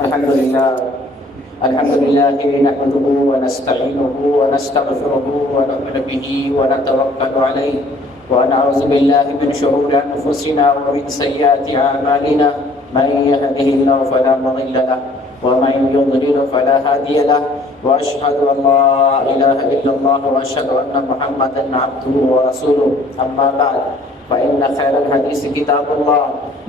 الحمد لله نحمده ونستعينه ونستغفره ونؤمن به ونتوكل عليه ونعوذ بالله من شرور أنفسنا ومن سيئات أعمالنا من يهده الله فلا مضل له ومن يضلل فلا هادي له وأشهد أن لا إله إلا الله وأشهد أن محمدا عبده ورسوله أما بعد فإن خير الحديث كتاب الله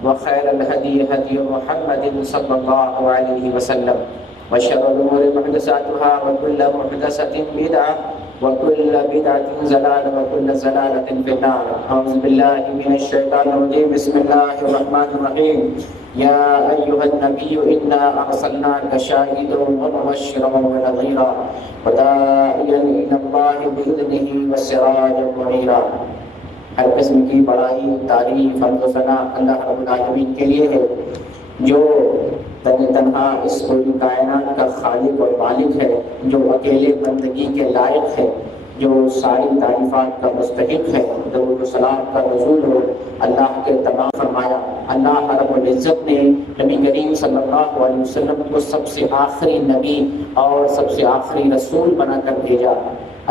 وخير الهدي هدي محمد صلى الله عليه وسلم وشر الأمور محدثاتها وكل محدثة بدعة وكل بدعة ضلالة وكل ضلالة في النار. أعوذ بالله من الشيطان الرجيم. بسم الله الرحمن الرحيم. يا أيها النبي إنا أرسلناك شاهدا ومبشرا ونذيرا وداعيا إلى الله بإذنه وسراجا منيرا. ہر قسم کی بڑائی، تعریف، حمد و ثنا اللہ رب العالمین کے لیے ہے جو تنہا اس پوری کائنات کا خالق اور مالک ہے، جو اکیلے بندگی کے لائق ہے، جو ساری تعریفات کا مستحق ہے. درود و سلام کا نزول ہو اللہ کے تمام فرمایا. اللہ رب العزت نے نبی کریم صلی اللہ علیہ وسلم کو سب سے آخری نبی اور سب سے آخری رسول بنا کر بھیجا.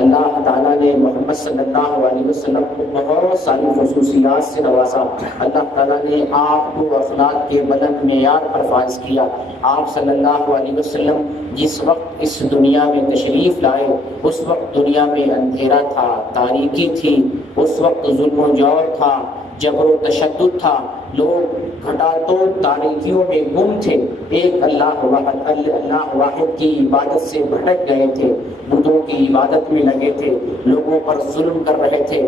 اللہ تعالیٰ نے محمد صلی اللہ علیہ وسلم کو بہت ساری خصوصیات سے نوازا. اللہ تعالیٰ نے آپ کو اخلاق کے بلند معیار پر فائز کیا. آپ صلی اللہ علیہ وسلم جس وقت اس دنیا میں تشریف لائے اس وقت دنیا میں اندھیرا تھا، تاریکی تھی، اس وقت ظلم و جور تھا، جبر و تشدد تھا، لوگ گھٹاتوں تاریکیوں میں گم تھے، ایک اللہ واحد کی عبادت سے بھٹک گئے تھے، بتوں کی عبادت میں لگے تھے، لوگوں پر ظلم کر رہے تھے،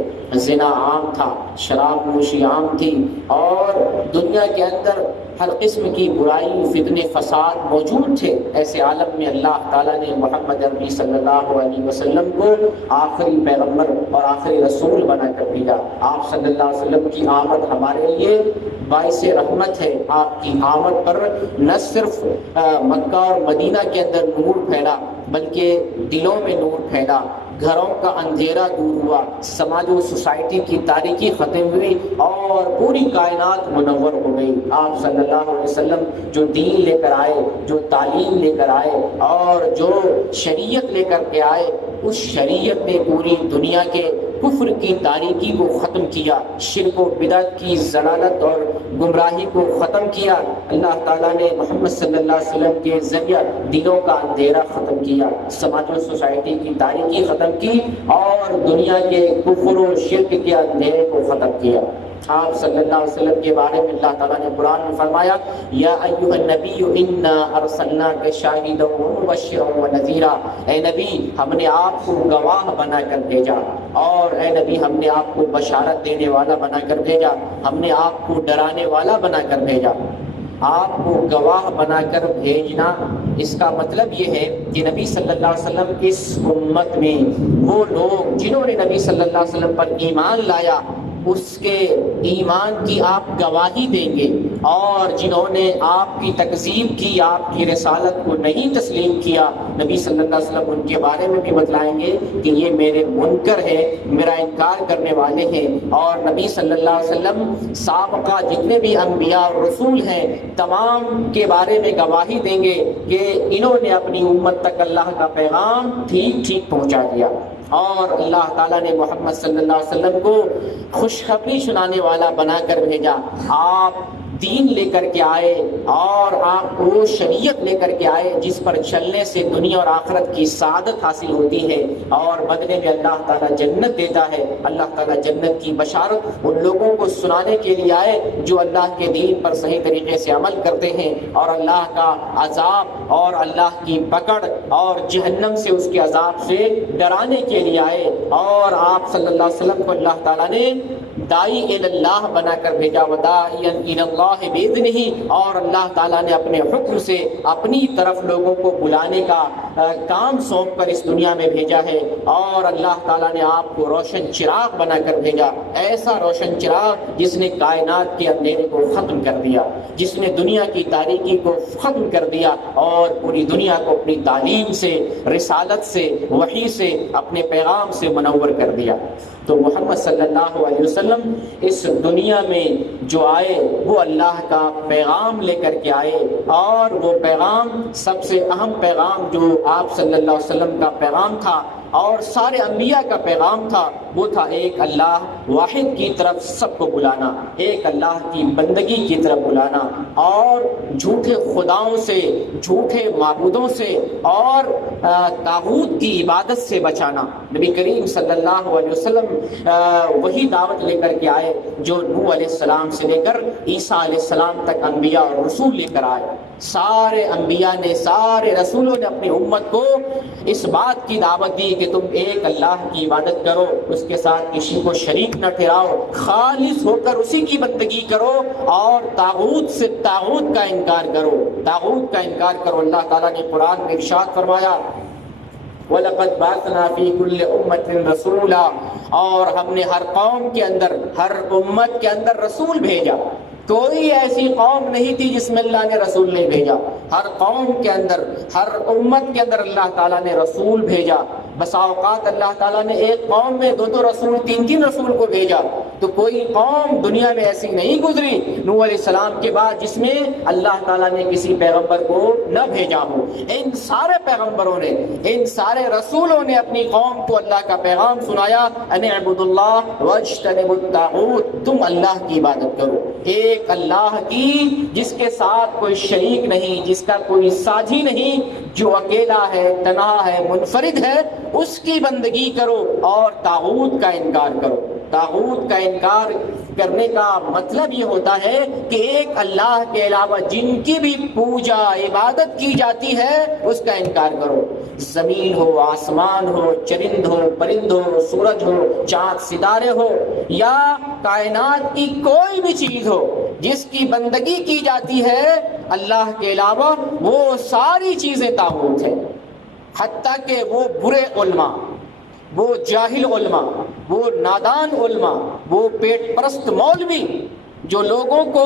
زنا عام تھا، شراب نوشی عام تھی، اور دنیا کے اندر ہر قسم کی برائی، فتنے، فساد موجود تھے. ایسے عالم میں اللہ تعالیٰ نے محمد عربی صلی اللہ علیہ وسلم کو آخری پیغمبر اور آخری رسول بنا کر بھیجا. آپ صلی اللہ علیہ وسلم کی آمد ہمارے لیے باعث رحمت ہے. آپ کی آمد پر نہ صرف مکہ اور مدینہ کے اندر نور پھیلا بلکہ دلوں میں نور پھیلا، گھروں کا اندھیرا دور ہوا، سماج و سوسائٹی کی تاریکی ختم ہوئی اور پوری کائنات منور ہو گئی. آپ صلی اللہ علیہ وسلم جو دین لے کر آئے، جو تعلیم لے کر آئے اور جو شریعت لے کر کے آئے، اس شریعت نے پوری دنیا کے کفر کی تاریکی کو ختم کیا، شرک و بدعت کی ضلالت اور گمراہی کو ختم کیا. اللہ تعالیٰ نے محمد صلی اللہ علیہ وسلم کے ذریعہ دلوں کا اندھیرا ختم کیا، سماج و سوسائٹی کی تاریکی ختم کی اور دنیا کے کفر و شرک کے اندھیرے کو ختم کیا. آپ صلی اللہ علیہ وسلم کے بارے میں اللہ تعالیٰ نے قرآن میں فرمایا، یا ایھا النبی انا ارسلناک شاہدا ومبشرا ونذیرا. اے نبی ہم نے آپ کو گواہ بنا کر بھیجا، اور اے نبی ہم نے آپ کو بشارت دینے والا بنا کر بھیجا، ہم نے آپ کو ڈرانے والا بنا کر بھیجا. آپ کو گواہ بنا کر بھیجنا، اس کا مطلب یہ ہے کہ نبی صلی اللہ علیہ وسلم اس امت میں وہ لوگ جنہوں نے نبی صلی اللہ علیہ وسلم پر ایمان لایا اس کے ایمان کی آپ گواہی دیں گے، اور جنہوں نے آپ کی تکذیب کی، آپ کی رسالت کو نہیں تسلیم کیا، نبی صلی اللہ علیہ وسلم ان کے بارے میں بھی بتلائیں گے کہ یہ میرے منکر ہیں، میرا انکار کرنے والے ہیں. اور نبی صلی اللہ علیہ وسلم سابقہ جتنے بھی انبیاء اور رسول ہیں تمام کے بارے میں گواہی دیں گے کہ انہوں نے اپنی امت تک اللہ کا پیغام ٹھیک ٹھیک پہنچا دیا. اور اللہ تعالیٰ نے محمد صلی اللہ علیہ وسلم کو خوشخبری سنانے والا بنا کر بھیجا. آپ دین لے کر کے آئے اور آپ وہ شریعت لے کر کے آئے جس پر چلنے سے دنیا اور آخرت کی سعادت حاصل ہوتی ہے، اور بدلے میں اللہ تعالیٰ جنت دیتا ہے. اللہ تعالیٰ جنت کی بشارت ان لوگوں کو سنانے کے لیے آئے جو اللہ کے دین پر صحیح طریقے سے عمل کرتے ہیں، اور اللہ کا عذاب اور اللہ کی پکڑ اور جہنم سے اس کے عذاب سے ڈرانے کے لیے آئے. اور آپ صلی اللہ علیہ وسلم کو اللہ تعالیٰ نے داعی الی اللہ بنا کر بھیجا، وداعیا الی اللہ باذنہ، اور اللہ تعالیٰ نے اپنے حکم سے اپنی طرف لوگوں کو بلانے کا کام سونپ کر اس دنیا میں بھیجا ہے. اور اللہ تعالیٰ نے آپ کو روشن چراغ بنا کر بھیجا، ایسا روشن چراغ جس نے کائنات کے اندھیرے کو ختم کر دیا، جس نے دنیا کی تاریکی کو ختم کر دیا اور پوری دنیا کو اپنی تعلیم سے، رسالت سے، وحی سے، اپنے پیغام سے منور کر دیا. تو محمد صلی اللہ علیہ وسلم اس دنیا میں جو آئے وہ اللہ کا پیغام لے کر کے آئے، اور وہ پیغام سب سے اہم پیغام جو آپ صلی اللہ علیہ وسلم کا پیغام تھا اور سارے انبیاء کا پیغام تھا، وہ تھا ایک اللہ واحد کی طرف سب کو بلانا، ایک اللہ کی بندگی کی طرف بلانا، اور جھوٹے خداؤں سے، جھوٹے معبودوں سے اور طاغوت کی عبادت سے بچانا۔ نبی کریم صلی اللہ علیہ وسلم وہی دعوت لے کر کے آئے جو نوح علیہ السلام سے لے کر عیسیٰ علیہ السلام تک انبیاء اور رسول لے کر آئے۔ سارے انبیاء نے، سارے رسولوں نے اپنی امت کو اس بات کی دعوت دی کہ تم ایک اللہ کی عبادت کرو، اس کے ساتھ کسی کو شریک نہ ٹھہراؤ، خالص ہو کر اسی کی بندگی کرو، اور طاغوت سے، طاغوت کا انکار کرو، طاغوت کا انکار کرو۔ اللہ تعالیٰ نے قرآن میں ارشاد فرمایا وَلَقَدْ بَعَثْنَا فِي كُلِّ أُمَّةٍ رَسُولًا، اور ہم نے ہر قوم کے اندر، ہر امت کے اندر رسول بھیجا۔ کوئی ایسی قوم نہیں تھی جس میں اللہ نے رسول نہیں بھیجا، ہر قوم کے اندر، ہر امت کے اندر اللہ تعالیٰ نے رسول بھیجا۔ بسا اوقات اللہ تعالیٰ نے ایک قوم میں دو رسول، تین رسول کو بھیجا، تو کوئی قوم دنیا میں ایسی نہیں گزری نوح علیہ السلام کے بعد جس میں اللہ تعالیٰ نے کسی پیغمبر کو نہ بھیجا ہو۔ ان سارے پیغمبروں نے، ان سارے رسولوں نے اپنی قوم کو اللہ کا پیغام سنایا، ان اعبدوا اللہ واجتنبوا الطاغوت، تم اللہ کی عبادت کرو، ایک اللہ کی جس کے ساتھ کوئی شریک نہیں، جس کا کوئی ساجی نہیں، جو اکیلا ہے، تنہا ہے، منفرد ہے، اس کی بندگی کرو، اور طاغوت کا انکار کرو۔ طاغوت کا انکار کرنے کا مطلب یہ ہوتا ہے کہ ایک اللہ کے علاوہ جن کی بھی پوجا، عبادت کی جاتی ہے، اس کا انکار کرو۔ زمین ہو، آسمان ہو، چرند ہو، پرند ہو، سورج ہو، چاند ستارے ہو، یا کائنات کی کوئی بھی چیز ہو جس کی بندگی کی جاتی ہے اللہ کے علاوہ، وہ ساری چیزیں طاغوت ہیں۔ حتیٰ کہ وہ برے علماء، وہ جاہل علماء، وہ نادان علماء، وہ پیٹ پرست مولوی جو لوگوں کو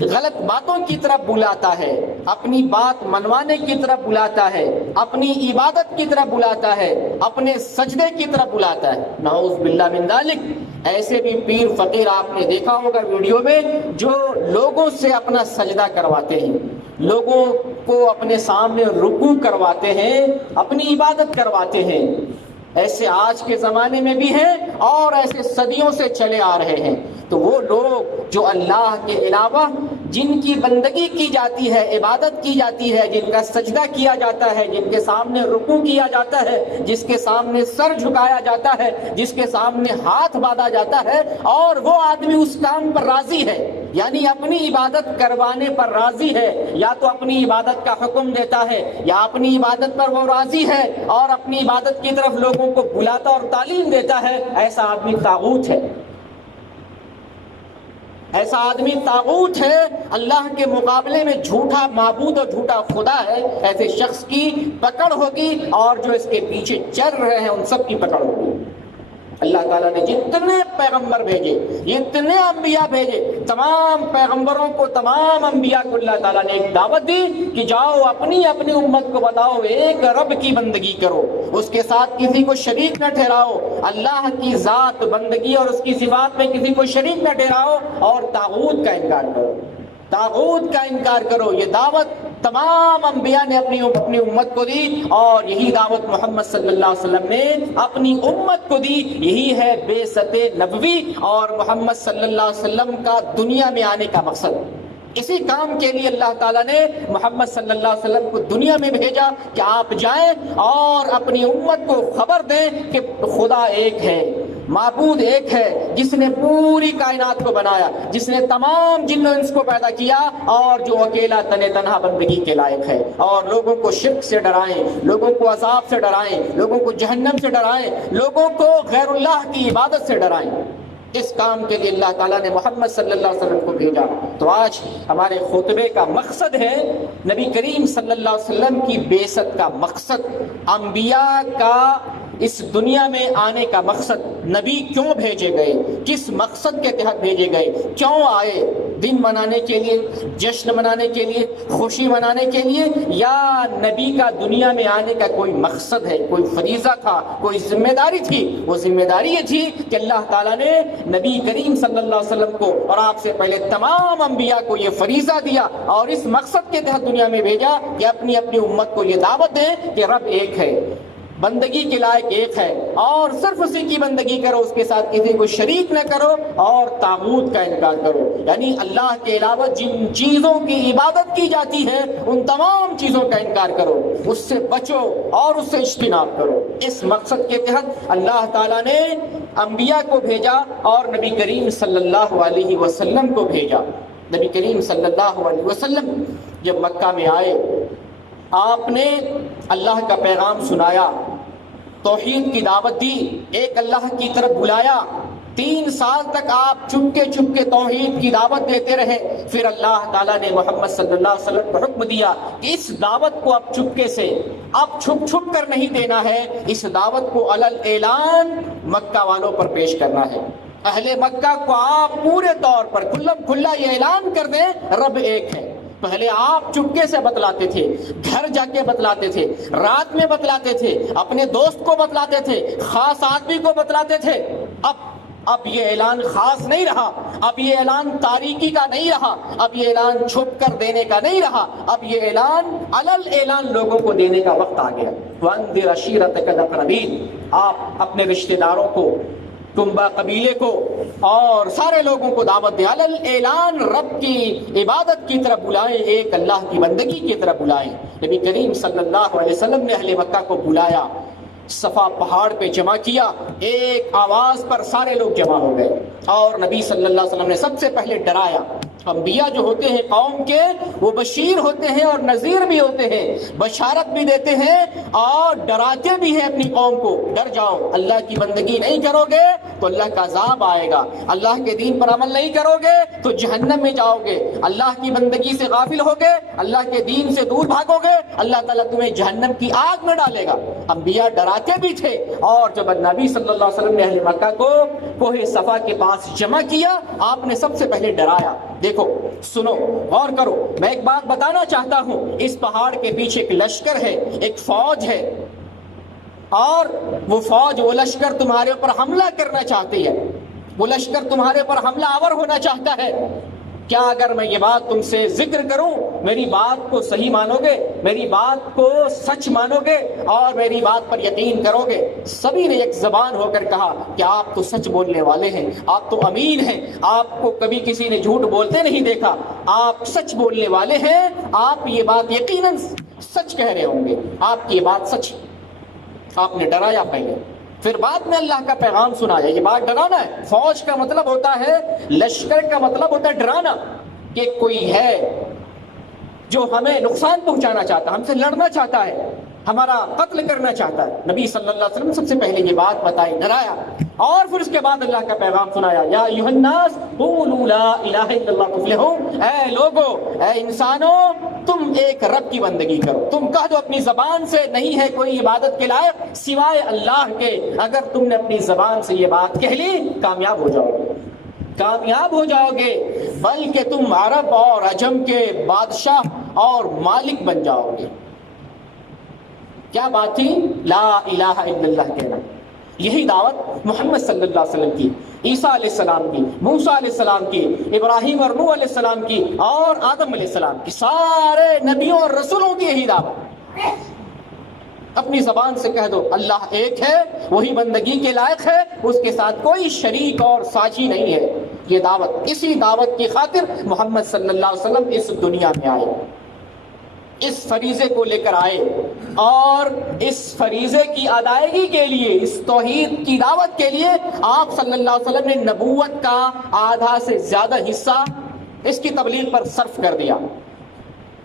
غلط باتوں کی طرف بلاتا ہے، اپنی بات منوانے کی طرف بلاتا ہے، اپنی عبادت کی طرف بلاتا ہے، اپنے سجدے کی طرف بلاتا ہے، نعوذ باللہ من ذالک۔ ایسے بھی پیر فقیر آپ نے دیکھا ہوگا ویڈیو میں، جو لوگوں سے اپنا سجدہ کرواتے ہیں، لوگوں کو اپنے سامنے رکوع کرواتے ہیں، اپنی عبادت کرواتے ہیں۔ ایسے آج کے زمانے میں بھی ہیں اور ایسے صدیوں سے چلے آ رہے ہیں۔ تو وہ لوگ جو اللہ کے علاوہ جن کی بندگی کی جاتی ہے، عبادت کی جاتی ہے، جن کا سجدہ کیا جاتا ہے، جن کے سامنے رکوع کیا جاتا ہے، جس کے سامنے سر جھکایا جاتا ہے، جس کے سامنے ہاتھ باندھا جاتا ہے، اور وہ آدمی اس کام پر راضی ہے، یعنی اپنی عبادت کروانے پر راضی ہے، یا تو اپنی عبادت کا حکم دیتا ہے، یا اپنی عبادت پر وہ راضی ہے اور اپنی عبادت کی طرف لوگوں کو بلاتا اور تعلیم دیتا ہے، ایسا آدمی طاغوت ہے، ایسا آدمی طاغوت ہے، اللہ کے مقابلے میں جھوٹا معبود اور جھوٹا خدا ہے۔ ایسے شخص کی پکڑ ہوگی، اور جو اس کے پیچھے چل رہے ہیں ان سب کی پکڑ ہوگی۔ اللہ تعالیٰ نے جتنے پیغمبر بھیجے، جتنے انبیاء بھیجے، تمام پیغمبروں کو، تمام انبیاء کو اللہ تعالیٰ نے ایک دعوت دی کہ جاؤ اپنی امت کو بتاؤ، ایک رب کی بندگی کرو، اس کے ساتھ کسی کو شریک نہ ٹھہراؤ، اللہ کی ذات، بندگی اور اس کی صفات میں کسی کو شریک نہ ٹھہراؤ، اور طاغوت کا انکار کرو، طاغوت کا انکار کرو۔ یہ دعوت تمام انبیاء نے اپنی امت کو دی، اور یہی دعوت محمد صلی اللہ علیہ وسلم نے اپنی امت کو دی۔ یہی ہے بعثت نبوی اور محمد صلی اللہ علیہ وسلم کا دنیا میں آنے کا مقصد۔ اسی کام کے لیے اللہ تعالیٰ نے محمد صلی اللہ علیہ وسلم کو دنیا میں بھیجا کہ آپ جائیں اور اپنی امت کو خبر دیں کہ خدا ایک ہے، معبود ایک ہے، جس نے پوری کائنات کو بنایا، جس نے تمام جن و انس کو پیدا کیا، اور جو اکیلا تنہا بندگی کے لائق ہے، اور لوگوں کو شرک سے ڈرائیں، لوگوں کو عذاب سے ڈرائیں، لوگوں کو جہنم سے ڈرائیں، لوگوں کو غیر اللہ کی عبادت سے ڈرائیں۔ اس کام کے لیے اللہ تعالیٰ نے محمد صلی اللہ علیہ وسلم کو بھیجا۔ تو آج ہمارے خطبے کا مقصد ہے نبی کریم صلی اللہ علیہ وسلم کی بعثت کا مقصد، انبیاء کا اس دنیا میں آنے کا مقصد، نبی کیوں بھیجے گئے، کس مقصد کے تحت بھیجے گئے، کیوں آئے، دن منانے کے لیے، جشن منانے کے لیے، خوشی منانے کے لیے، یا نبی کا دنیا میں آنے کا کوئی مقصد ہے، کوئی فریضہ تھا، کوئی ذمہ داری تھی؟ وہ ذمہ داری یہ تھی کہ اللہ تعالیٰ نے نبی کریم صلی اللہ علیہ وسلم کو اور آپ سے پہلے تمام انبیاء کو یہ فریضہ دیا اور اس مقصد کے تحت دنیا میں بھیجا کہ اپنی اپنی امت کو یہ دعوت دیں کہ رب ایک ہے، بندگی کے لائق ایک ہے، اور صرف اسی کی بندگی کرو، اس کے ساتھ کسی کو شریک نہ کرو، اور طاغوت کا انکار کرو، یعنی اللہ کے علاوہ جن چیزوں کی عبادت کی جاتی ہے ان تمام چیزوں کا انکار کرو، اس سے بچو اور اس سے اجتناب کرو۔ اس مقصد کے تحت اللہ تعالیٰ نے انبیاء کو بھیجا اور نبی کریم صلی اللہ علیہ وسلم کو بھیجا۔ نبی کریم صلی اللہ علیہ وسلم جب مکہ میں آئے، آپ نے اللہ کا پیغام سنایا، توحید کی دعوت دی، ایک اللہ کی طرف بلایا۔ 3 سال تک آپ چپکے چپکے توحید کی دعوت دیتے رہے۔ پھر اللہ تعالیٰ نے محمد صلی اللہ علیہ وسلم کو حکم دیا کہ اس دعوت کو اب چپکے سے، اب چھپ چھپ کر نہیں دینا ہے، اس دعوت کو علل اعلان مکہ والوں پر پیش کرنا ہے۔ اہل مکہ کو آپ پورے طور پر کھلم کھلا یہ اعلان کر دیں رب ایک ہے۔ پہلے آپ چپکے سے بتلاتے تھے، گھر جا کے بتلاتے تھے، رات میں بتلاتے تھے، اپنے دوست کو بتلاتے تھے، خاص آدمی کو بتلاتے تھے۔ اب یہ اعلان خاص نہیں رہا، اب یہ اعلان تاریکی کا نہیں رہا، اب یہ اعلان چھپ کر دینے کا نہیں رہا، اب یہ اعلان علل اعلان لوگوں کو دینے کا وقت آ گیا۔ وَأَنذِرْ عَشِيرَتَكَ الْأَقْرَبِينَ، آپ اپنے رشتہ داروں کو، کنبہ قبیلے کو اور سارے لوگوں کو دعوت دیں، علل اعلان رب کی عبادت کی طرف بلائیں، ایک اللہ کی بندگی کی طرف بلائیں۔ نبی کریم صلی اللہ علیہ وسلم نے اہل مکہ کو بلایا، صفا پہاڑ پہ جمع کیا، ایک آواز پر سارے لوگ جمع ہو گئے، اور نبی صلی اللہ علیہ وسلم نے سب سے پہلے ڈرایا۔ انبیاء جو ہوتے ہیں قوم کے، وہ بشیر ہوتے ہیں اور نذیر بھی ہوتے ہیں، بشارت بھی دیتے ہیں اور ڈراتے بھی ہیں اپنی قوم کو، ڈر جاؤ، اللہ کی بندگی نہیں کرو گے تو اللہ کا عذاب آئے گا، اللہ کے دین پر عمل نہیں کرو گے تو جہنم میں جاؤ گے، اللہ کی بندگی سے غافل ہوگے، اللہ کے دین سے دور بھاگو گے، اللہ تعالیٰ تمہیں جہنم کی آگ میں ڈالے گا۔ انبیاء ڈراتے بھی تھے، اور جب نبی صلی اللہ علیہ وسلم نے اہل مکہ کو کوہ صفا کے پاس جمع کیا، آپ نے سب سے پہلے ڈرایا۔ دیکھو، سنو، غور کرو، میں ایک بات بتانا چاہتا ہوں، اس پہاڑ کے پیچھے ایک لشکر ہے، ایک فوج ہے، اور وہ فوج، وہ لشکر تمہارے اوپر حملہ کرنا چاہتی ہے، وہ لشکر تمہارے اوپر حملہ آور ہونا چاہتا ہے۔ کیا اگر میں یہ بات تم سے ذکر کروں، میری بات کو صحیح مانو گے، میری بات کو سچ مانو گے اور میری بات پر یقین کرو گے؟ سبھی نے ایک زبان ہو کر کہا کہ آپ تو سچ بولنے والے ہیں، آپ تو امین ہیں، آپ کو کبھی کسی نے جھوٹ بولتے نہیں دیکھا، آپ سچ بولنے والے ہیں، آپ یہ بات یقیناً سچ کہہ رہے ہوں گے، آپ کی یہ بات سچ۔ آپ نے ڈرایا پہلے، پھر بعد میں اللہ کا پیغام سنایا۔ یہ بات ڈرانا ہے، فوج کا مطلب ہوتا ہے، لشکر کا مطلب ہوتا ہے ڈرانا، کہ کوئی ہے جو ہمیں نقصان پہنچانا چاہتا ہے، ہم سے لڑنا چاہتا ہے، ہمارا قتل کرنا چاہتا ہے۔ نبی صلی اللہ علیہ وسلم سب سے پہلے یہ بات بتائی، ڈرایا، اور پھر اس کے بعد اللہ کا پیغام سنایا، یا ایھا الناس قولوا لا الہ الا اللہ تفلحوا، اے لوگو، اے انسانوں، تم ایک رب کی بندگی کرو، تم کہہ دو اپنی زبان سے نہیں ہے کوئی عبادت کے لائق سوائے اللہ کے۔ اگر تم نے اپنی زبان سے یہ بات کہہ لی، کامیاب ہو جاؤ گے، کامیاب ہو جاؤ گے، بلکہ تم عرب اور عجم کے بادشاہ اور مالک بن جاؤ گے۔ کیا بات تھی؟ لا الہ الا اللہ کہنا۔ یہی دعوت محمد صلی اللہ علیہ وسلم کی، عیسیٰ علیہ السلام کی، موسیٰ علیہ السلام کی، ابراہیم اور نوح علیہ السلام کی، اور آدم علیہ السلام کی، سارے نبیوں اور رسولوں کی یہی دعوت۔ اپنی زبان سے کہہ دو اللہ ایک ہے، وہی بندگی کے لائق ہے، اس کے ساتھ کوئی شریک اور ساجی نہیں ہے۔ یہ دعوت، اسی دعوت کی خاطر محمد صلی اللہ علیہ وسلم اس دنیا میں آئے، اس فریضے کو لے کر آئے، اور اس فریضے کی ادائیگی کے لیے، اس توحید کی دعوت کے لیے آپ صلی اللہ علیہ وسلم نے نبوت کا آدھا سے زیادہ حصہ اس کی تبلیغ پر صرف کر دیا۔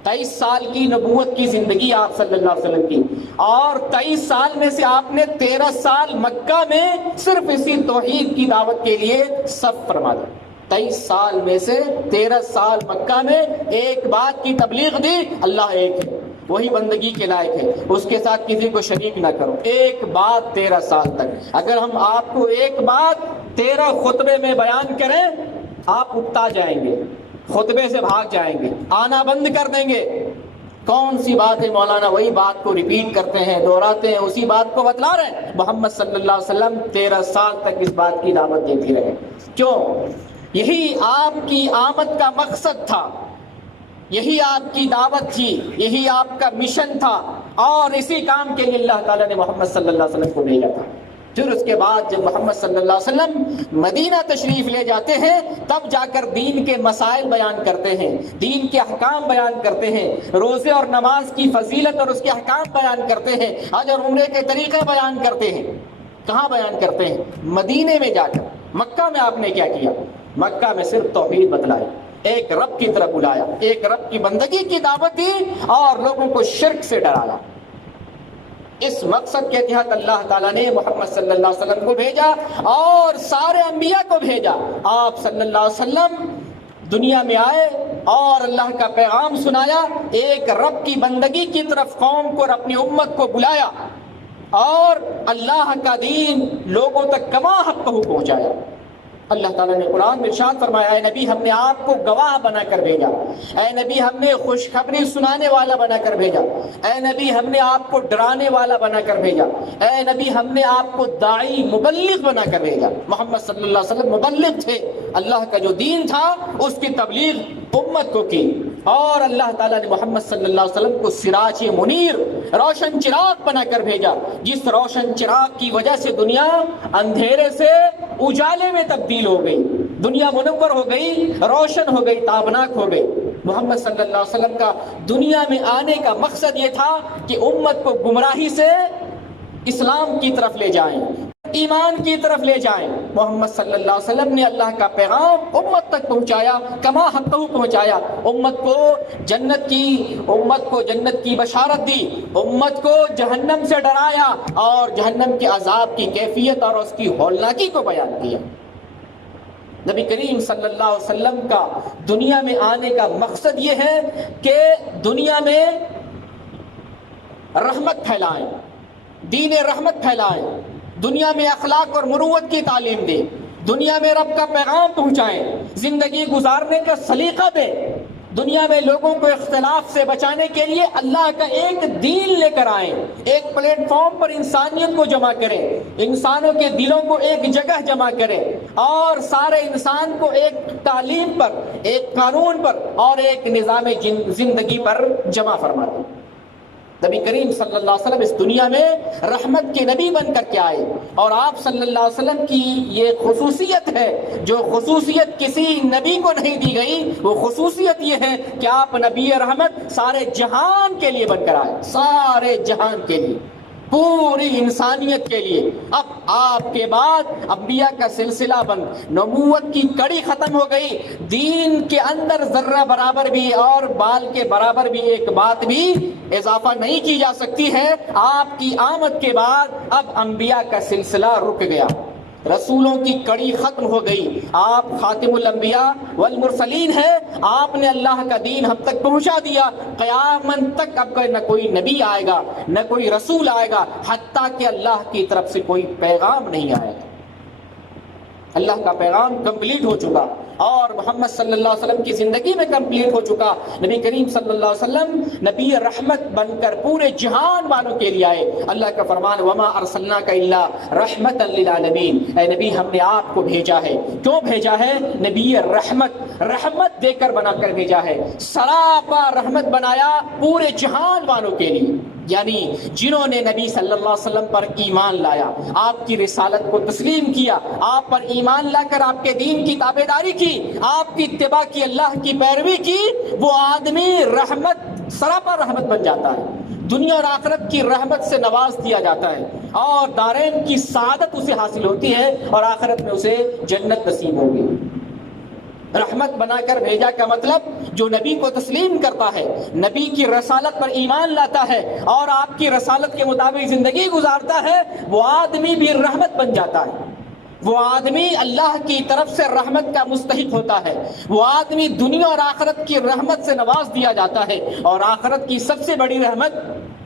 23 سال کی نبوت کی زندگی آپ صلی اللہ علیہ وسلم کی، اور 23 سال میں سے آپ نے 13 سال مکہ میں صرف اسی توحید کی دعوت کے لیے صرف فرما دیا۔ 23 سال میں سے 13 سال مکہ میں ایک بات کی تبلیغ دی، اللہ ایک ہے، وہی بندگی کے لائق ہے، اس کے ساتھ کسی کو شریک نہ کرو۔ ایک بات 13 سال تک، اگر ہم آپ کو ایک بات 13 خطبے میں بیان کریں آپ اکتا جائیں گے، خطبے سے بھاگ جائیں گے، آنا بند کر دیں گے۔ کون سی بات ہے مولانا؟ وہی بات کو ریپیٹ کرتے ہیں، دہراتے ہیں، اسی بات کو بتلا رہے ہیں۔ محمد صلی اللہ علیہ وسلم 13 سال تک اس بات کی دعوت دیتی رہے۔ کیوں؟ یہی آپ کی آمد کا مقصد تھا، یہی آپ کی دعوت تھی، یہی آپ کا مشن تھا، اور اسی کام کے لیے اللہ تعالیٰ نے محمد صلی اللہ علیہ وسلم کو بھیجا تھا۔ پھر اس کے بعد جب محمد صلی اللہ علیہ وسلم مدینہ تشریف لے جاتے ہیں تب جا کر دین کے مسائل بیان کرتے ہیں، دین کے احکام بیان کرتے ہیں، روزے اور نماز کی فضیلت اور اس کے احکام بیان کرتے ہیں، حج اور عمرے کے طریقے بیان کرتے ہیں۔ کہاں بیان کرتے ہیں؟ مدینے میں جا کر۔ مکہ میں آپ نے کیا کیا؟ مکہ میں صرف توحید بتلائی، ایک رب کی طرف بلایا، ایک رب کی بندگی کی دعوت دی اور لوگوں کو شرک سے ڈرایا۔ اس مقصد کے تحت اللہ تعالیٰ نے محمد صلی اللہ علیہ وسلم کو بھیجا اور سارے انبیاء کو بھیجا۔ آپ صلی اللہ علیہ وسلم دنیا میں آئے اور اللہ کا پیغام سنایا، ایک رب کی بندگی کی طرف قوم کو اور اپنی امت کو بلایا اور اللہ کا دین لوگوں تک کما حق پہنچایا۔ اللہ تعالیٰ نے قرآن میں ارشاد فرمایا، اے نبی ہم نے آپ کو گواہ بنا کر بھیجا، اے نبی ہم نے خوشخبری سنانے والا بنا کر بھیجا، اے نبی ہم نے آپ کو ڈرانے والا بنا کر بھیجا، اے نبی ہم نے آپ کو داعی مبلغ بنا کر بھیجا۔ محمد صلی اللہ علیہ وسلم مبلغ تھے، اللہ کا جو دین تھا اس کی تبلیغ امت کو کی، اور اللہ تعالیٰ نے محمد صلی اللہ علیہ وسلم کو سراج منیر، روشن چراغ بنا کر بھیجا، جس روشن چراغ کی وجہ سے دنیا اندھیرے سے اجالے میں تبدیل ہو گئی، دنیا منور ہو گئی، روشن ہو گئی، تابناک ہو گئی۔ محمد صلی اللہ علیہ وسلم کا دنیا میں آنے کا مقصد یہ تھا کہ امت کو گمراہی سے اسلام کی طرف لے جائیں، ایمان کی طرف لے جائیں۔ محمد صلی اللہ علیہ وسلم نے اللہ کا پیغام امت تک پہنچایا، کما حقہ پہنچایا، امت کو جنت کی بشارت دی، امت کو جہنم سے ڈرایا اور جہنم کے عذاب کی کیفیت اور اس کی ہولناکی کو بیان کیا۔ نبی کریم صلی اللہ علیہ وسلم کا دنیا میں آنے کا مقصد یہ ہے کہ دنیا میں رحمت پھیلائیں، دین رحمت پھیلائیں، دنیا میں اخلاق اور مروت کی تعلیم دیں، دنیا میں رب کا پیغام پہنچائیں، زندگی گزارنے کا سلیقہ دیں، دنیا میں لوگوں کو اختلاف سے بچانے کے لیے اللہ کا ایک دین لے کر آئیں، ایک پلیٹ فارم پر انسانیت کو جمع کریں، انسانوں کے دلوں کو ایک جگہ جمع کریں اور سارے انسان کو ایک تعلیم پر، ایک قانون پر اور ایک نظام زندگی پر جمع فرما دیں۔ نبی کریم صلی اللہ علیہ وسلم اس دنیا میں رحمت کے نبی بن کر کے آئے، اور آپ صلی اللہ علیہ وسلم کی یہ خصوصیت ہے جو خصوصیت کسی نبی کو نہیں دی گئی، وہ خصوصیت یہ ہے کہ آپ نبی رحمت سارے جہان کے لیے بن کر آئے، سارے جہان کے لیے، پوری انسانیت کے لیے۔ اب آپ کے بعد انبیاء کا سلسلہ بند، نبوت کی کڑی ختم ہو گئی، دین کے اندر ذرہ برابر بھی اور بال کے برابر بھی ایک بات بھی اضافہ نہیں کی جا سکتی ہے۔ آپ کی آمد کے بعد اب انبیاء کا سلسلہ رک گیا، رسولوں کی کڑی ختم ہو گئی، آپ خاتم الانبیاء والمرسلین ہیں، آپ نے اللہ کا دین ہم تک پہنچا دیا، قیامت تک اب نہ کوئی نبی آئے گا نہ کوئی رسول آئے گا، حتیٰ کہ اللہ کی طرف سے کوئی پیغام نہیں آئے گا۔ اللہ کا پیغام کمپلیٹ ہو چکا اور محمد صلی اللہ علیہ وسلم کی زندگی میں کمپلیٹ ہو چکا۔ نبی کریم صلی اللہ علیہ وسلم نبی رحمت بن کر پورے جہان والوں کے لیے آئے۔ اللہ کا فرمان، وما ارسلناک الا رحمتا للعالمین، اے نبی ہم نے آپ کو بھیجا ہے، کیوں بھیجا ہے؟ نبی رحمت دے کر بنا کر بھیجا ہے، سراپا رحمت بنایا پورے جہان والوں کے لیے، یعنی جنہوں نے نبی صلی اللہ علیہ وسلم پر ایمان لایا، آپ کی رسالت کو تسلیم کیا، آپ پر ایمان لا کر آپ کے دین کی تابعداری کی، آپ کی اتباع کی، اللہ کی پیروی کی، وہ آدمی رحمت، سراپا رحمت بن جاتا ہے، دنیا اور آخرت کی رحمت سے نواز دیا جاتا ہے اور دارین کی سعادت اسے حاصل ہوتی ہے اور آخرت میں اسے جنت نصیب ہوگی۔ رحمت بنا کر بھیجا کا مطلب جو نبی کو تسلیم کرتا ہے، نبی کی رسالت پر ایمان لاتا ہے اور آپ کی رسالت کے مطابق زندگی گزارتا ہے، وہ آدمی بھی رحمت بن جاتا ہے۔ وہ آدمی اللہ کی طرف سے رحمت کا مستحق ہوتا ہے، وہ آدمی دنیا اور آخرت کی رحمت سے نواز دیا جاتا ہے، اور آخرت کی سب سے بڑی رحمت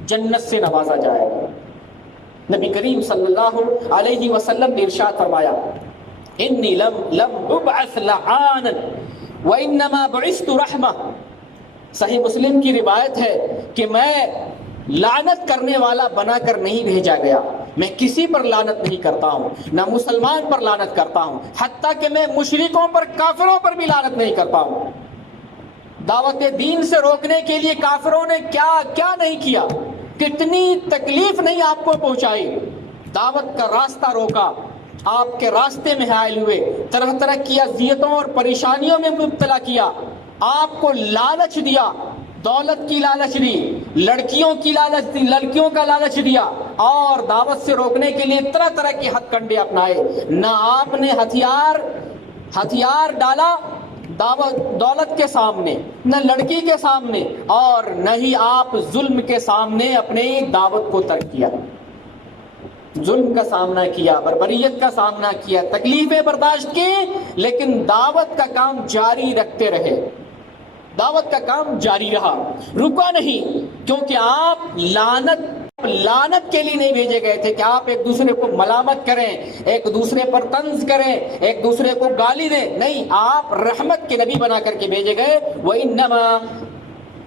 جنت سے نوازا جائے گا۔ نبی کریم صلی اللہ علیہ وسلم نے ارشاد فرمایا انی لم ابعث لعانا وانما بعثت رحمہ۔ صحیح مسلم کی روایت ہے کہ میں لعنت کرنے والا بنا کر نہیں بھیجا گیا، میں کسی پر لعنت نہیں کرتا ہوں، نہ مسلمان پر لعنت کرتا ہوں، حتیٰ کہ میں مشرکوں پر، کافروں پر بھی لعنت نہیں کرتا ہوں۔ دعوت دین سے روکنے کے لیے کافروں نے کیا نہیں کیا، کتنی تکلیف نہیں آپ کو پہنچائی، دعوت کا راستہ روکا، آپ کے راستے میں حائل ہوئے، طرح طرح کی اذیتوں اور پریشانیوں میں مبتلا کیا، آپ کو لالچ دیا، دولت کی لالچ دی، لڑکیوں کی لالچ دی، لڑکیوں کا لالچ دیا، اور دعوت سے روکنے کے لیے طرح طرح کے ہتھ کنڈے اپنائے۔ نہ آپ نے ہتھیار ڈالا دولت کے سامنے، نہ لڑکی کے سامنے، اور نہ ہی آپ ظلم کے سامنے اپنے دعوت کو ترک کیا۔ ظلم کا سامنا کیا، بربریت کا سامنا کیا، تکلیفیں برداشت کی، لیکن دعوت کا کام جاری رکھتے رہے، دعوت کا کام جاری رہا، رکا نہیں، کیونکہ آپ لعنت کے لیے نہیں بھیجے گئے تھے کہ آپ ایک دوسرے کو ملامت کریں، ایک دوسرے پر طنز کریں، ایک دوسرے کو گالی دیں، نہیں، آپ رحمت کے نبی بنا کر کے بھیجے گئے۔ وَإِنَّمَا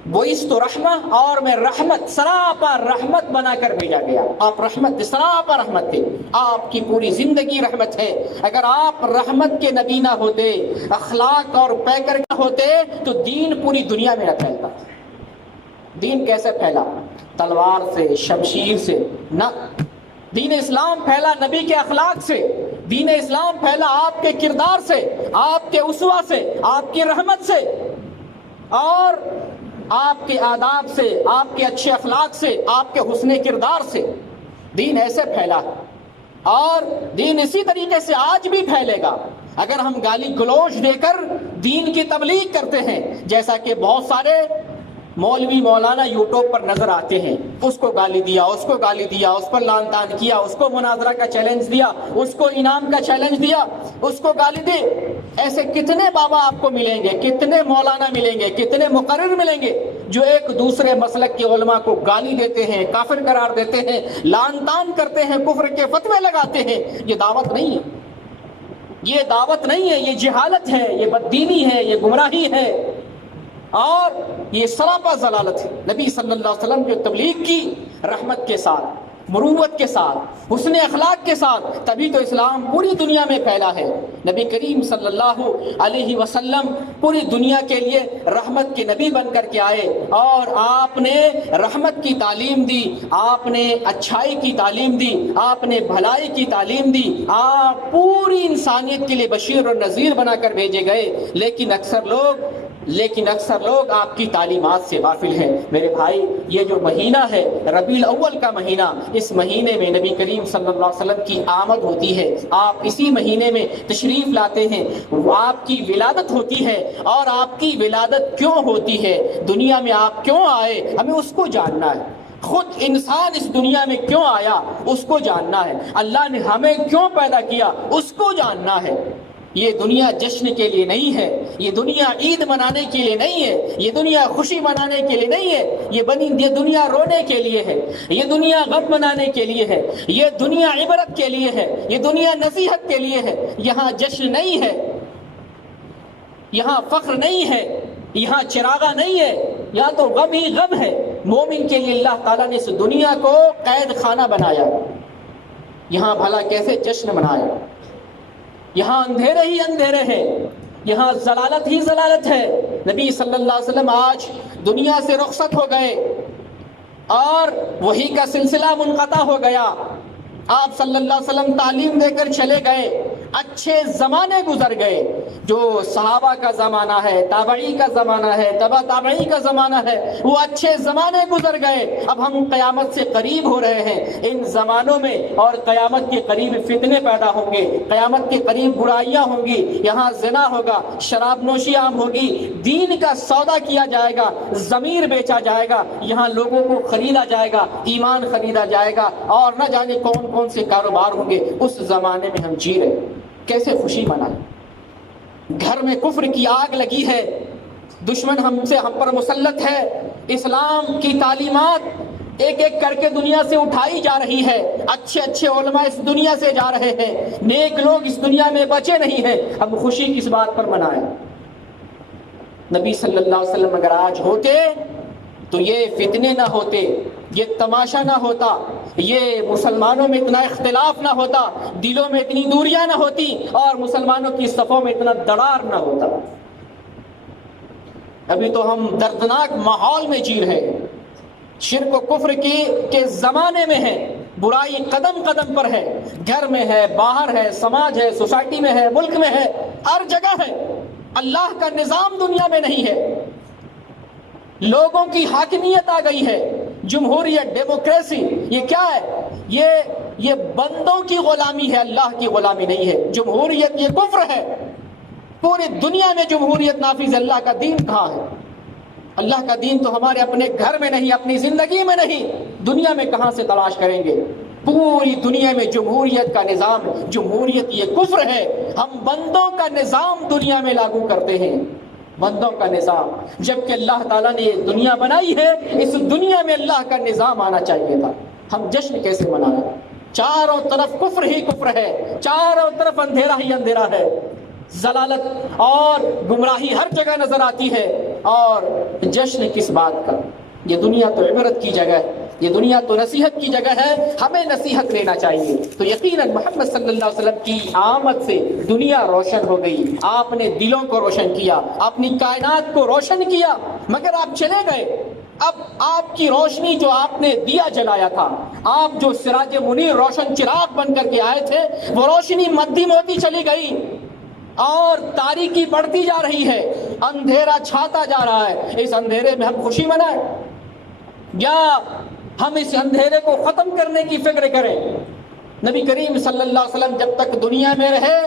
بُعِثْتُ رَحْمَةً، اور میں رحمت، سراپا رحمت بنا کر بھیجا گیا۔ آپ رحمت، سراپا رحمت تھے، آپ کی پوری زندگی رحمت ہے۔ اگر آپ رحمت کے نبی نہ ہوتے، اخلاق اور پیکر نہ ہوتے، تو دین پوری دنیا میں نہ پھیلتا۔ دین کیسے پھیلا؟ تلوار سے، شمشیر سے نہ، دین اسلام پھیلا نبی کے اخلاق سے، دین اسلام پھیلا آپ کے کردار سے، آپ کے اسوہ سے، آپ کی رحمت سے، اور آپ کے آداب سے، آپ کے اچھے اخلاق سے، آپ کے حسن کردار سے دین ایسے پھیلا، اور دین اسی طریقے سے آج بھی پھیلے گا۔ اگر ہم گالی گلوچ دے کر دین کی تبلیغ کرتے ہیں، جیسا کہ بہت سارے مولوی مولانا یوٹیوب پر نظر آتے ہیں، اس کو گالی دیا، اس کو گالی دیا، اس پر لعن طعن کیا، اس کو مناظرہ کا چیلنج دیا، اس کو انعام کا چیلنج دیا، اس کو گالی دی، ایسے کتنے بابا آپ کو ملیں گے، کتنے مولانا ملیں گے، کتنے مقرر ملیں گے جو ایک دوسرے مسلک کے علماء کو گالی دیتے ہیں، کافر قرار دیتے ہیں، لعن طعن کرتے ہیں، کفر کے فتوے لگاتے ہیں۔ یہ دعوت نہیں ہے، یہ دعوت نہیں ہے، یہ جہالت ہے، یہ بددینی ہے، یہ گمراہی ہے، اور یہ سراپا ضلالت ہے۔ نبی صلی اللہ علیہ وسلم جو تبلیغ کی رحمت کے ساتھ، مروت کے ساتھ، حسن اخلاق کے ساتھ، تبھی تو اسلام پوری دنیا میں پھیلا ہے۔ نبی کریم صلی اللہ علیہ وسلم پوری دنیا کے لیے رحمت کے نبی بن کر کے آئے، اور آپ نے رحمت کی تعلیم دی، آپ نے اچھائی کی تعلیم دی، آپ نے بھلائی کی تعلیم دی، آپ پوری انسانیت کے لیے بشیر اور نذیر بنا کر بھیجے گئے، لیکن اکثر لوگ آپ کی تعلیمات سے غافل ہیں۔ میرے بھائی، یہ جو مہینہ ہے ربیع الاول کا مہینہ، اس مہینے میں نبی کریم صلی اللہ علیہ وسلم کی آمد ہوتی ہے، آپ اسی مہینے میں تشریف لاتے ہیں، آپ کی ولادت ہوتی ہے، اور آپ کی ولادت کیوں ہوتی ہے، دنیا میں آپ کیوں آئے، ہمیں اس کو جاننا ہے۔ خود انسان اس دنیا میں کیوں آیا، اس کو جاننا ہے۔ اللہ نے ہمیں کیوں پیدا کیا، اس کو جاننا ہے۔ یہ دنیا جشن کے لیے نہیں ہے، یہ دنیا عید منانے کے لیے نہیں ہے، یہ دنیا خوشی منانے کے لیے نہیں ہے، یہ دنیا رونے کے لیے ہے، یہ دنیا غم منانے کے لیے ہے، یہ دنیا عبرت کے لیے ہے، یہ دنیا نصیحت کے لیے ہے۔ یہاں جشن نہیں ہے، یہاں فخر نہیں ہے، یہاں چراغا نہیں ہے، یہاں تو غم ہی غم ہے۔ مومن کے لیے اللہ تعالیٰ نے اس دنیا کو قید خانہ بنایا، یہاں بھلا کیسے جشن منایا؟ یہاں اندھیرے ہی اندھیرے ہیں، یہاں ضلالت ہی ضلالت ہے۔ نبی صلی اللہ علیہ وسلم آج دنیا سے رخصت ہو گئے، اور وحی کا سلسلہ منقطع ہو گیا۔ آپ صلی اللہ علیہ وسلم تعلیم دے کر چلے گئے، اچھے زمانے گزر گئے، جو صحابہ کا زمانہ ہے، تابعی کا زمانہ ہے، تبع تابعی کا زمانہ ہے، وہ اچھے زمانے گزر گئے۔ اب ہم قیامت سے قریب ہو رہے ہیں۔ ان زمانوں میں اور قیامت کے قریب فتنے پیدا ہوں گے، قیامت کے قریب برائیاں ہوں گی، یہاں زنا ہوگا، شراب نوشی عام ہوگی، دین کا سودا کیا جائے گا، ضمیر بیچا جائے گا، یہاں لوگوں کو خریدا جائے گا، ایمان خریدا جائے گا، اور نہ جانے کون کون سے کاروبار ہوں گے۔ اس زمانے میں ہم جی رہے، کیسے خوشی منائیں؟ گھر میں کفر کی آگ لگی ہے، دشمن ہم پر مسلط ہے، اسلام کی تعلیمات ایک ایک کر کے دنیا سے اٹھائی جا رہی ہے، اچھے اچھے علماء اس دنیا سے جا رہے ہیں، نیک لوگ اس دنیا میں بچے نہیں ہیں، ہم خوشی کس بات پر منائیں؟ نبی صلی اللہ علیہ وسلم اگر آج ہوتے تو یہ فتنے نہ ہوتے، یہ تماشا نہ ہوتا، یہ مسلمانوں میں اتنا اختلاف نہ ہوتا، دلوں میں اتنی دوریاں نہ ہوتی، اور مسلمانوں کی صفوں میں اتنا درار نہ ہوتا۔ ابھی تو ہم دردناک ماحول میں جی رہے ہیں، شرک و کفر کے زمانے میں ہے، برائی قدم قدم پر ہے، گھر میں ہے، باہر ہے، سماج ہے، سوسائٹی میں ہے، ملک میں ہے، ہر جگہ ہے۔ اللہ کا نظام دنیا میں نہیں ہے، لوگوں کی حاکمیت آ گئی ہے، جمہوریت، ڈیموکریسی، یہ کیا ہے؟ یہ بندوں کی غلامی ہے، اللہ کی غلامی نہیں ہے۔ جمہوریت یہ کفر ہے، پوری دنیا میں جمہوریت نافذ ہے، اللہ کا دین کہاں ہے؟ اللہ کا دین تو ہمارے اپنے گھر میں نہیں، اپنی زندگی میں نہیں، دنیا میں کہاں سے تلاش کریں گے؟ پوری دنیا میں جمہوریت کا نظام، جمہوریت یہ کفر ہے۔ ہم بندوں کا نظام دنیا میں لاگو کرتے ہیں، بندوں کا نظام، جبکہ اللہ تعالیٰ نے یہ دنیا بنائی ہے، اس دنیا میں اللہ کا نظام آنا چاہیے تھا۔ ہم جشن کیسے منائیں؟ چاروں طرف کفر ہی کفر ہے، چاروں طرف اندھیرا ہی اندھیرا ہے، ضلالت اور گمراہی ہر جگہ نظر آتی ہے، اور جشن کس بات کا؟ یہ دنیا تو عبرت کی جگہ ہے، یہ دنیا تو نصیحت کی جگہ ہے، ہمیں نصیحت لینا چاہیے۔ تو یقیناً محمد صلی اللہ علیہ وسلم کی آمد سے دنیا روشن ہو گئی، آپ نے دلوں کو روشن کیا، اپنی کائنات کو روشن کیا، مگر آپ چلے گئے۔ اب آپ کی روشنی جو آپ نے دیا جلایا تھا، آپ جو سراج منیر روشن چراغ بن کر کے آئے تھے، وہ روشنی مدھم ہوتی چلی گئی اور تاریکی بڑھتی جا رہی ہے، اندھیرا چھاتا جا رہا ہے۔ اس اندھیرے میں ہم خوشی منائیں یا ہم اس اندھیرے کو ختم کرنے کی فکر کریں؟ نبی کریم صلی اللہ علیہ وسلم جب تک دنیا میں رہے،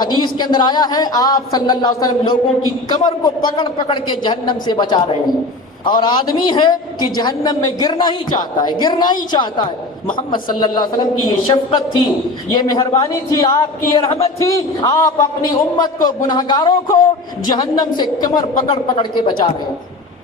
حدیث کے اندر آیا ہے، آپ صلی اللہ علیہ وسلم لوگوں کی کمر کو پکڑ پکڑ کے جہنم سے بچا رہے ہیں، اور آدمی ہے کہ جہنم میں گرنا ہی چاہتا ہے، گرنا ہی چاہتا ہے۔ محمد صلی اللہ علیہ وسلم کی یہ شفقت تھی، یہ مہربانی تھی، آپ کی یہ رحمت تھی، آپ اپنی امت کو، گناہگاروں کو جہنم سے کمر پکڑ پکڑ کے بچا رہے ہیں۔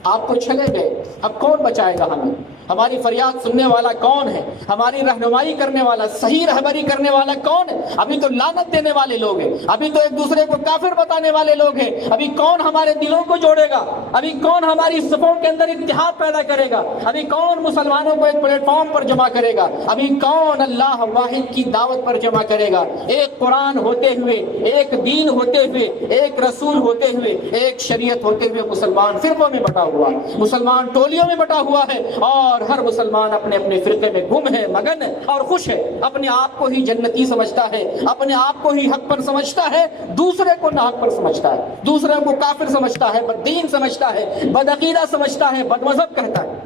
آپ تو چلے گئے، اب کون بچائے گا ہمیں؟ ہماری فریاد سننے والا کون ہے؟ ہماری رہنمائی کرنے والا، صحیح رہبری کرنے والا کون ہے؟ ابھی تو لعنت دینے والے لوگ ہیں، ابھی تو ایک دوسرے کو کافر بتانے والے لوگ ہیں، ابھی کون ہمارے دلوں کو جوڑے گا؟ ابھی کون ہماری صفوں کے اندر اتحاد پیدا کرے گا؟ ابھی کون مسلمانوں کو ایک پلیٹ فارم پر جمع کرے گا؟ ابھی کون اللہ واحد کی دعوت پر جمع کرے گا؟ ایک قرآن ہوتے ہوئے، ایک دین ہوتے ہوئے، ایک رسول ہوتے ہوئے، ایک شریعت ہوتے ہوئے مسلمان فرقوں میں بٹا ہوا، مسلمان ٹولیوں میں بٹا ہوا ہے، اور ہر مسلمان اپنے اپنے فرقے میں گم ہے، مگن ہے اور خوش ہے، اپنے آپ کو ہی جنتی سمجھتا ہے، اپنے آپ کو ہی حق پر سمجھتا ہے، دوسرے کو ناحق پر سمجھتا ہے، دوسرے کو کافر سمجھتا ہے، بددین سمجھتا ہے، بدعقیدہ سمجھتا ہے، بدمذہب کہتا ہے۔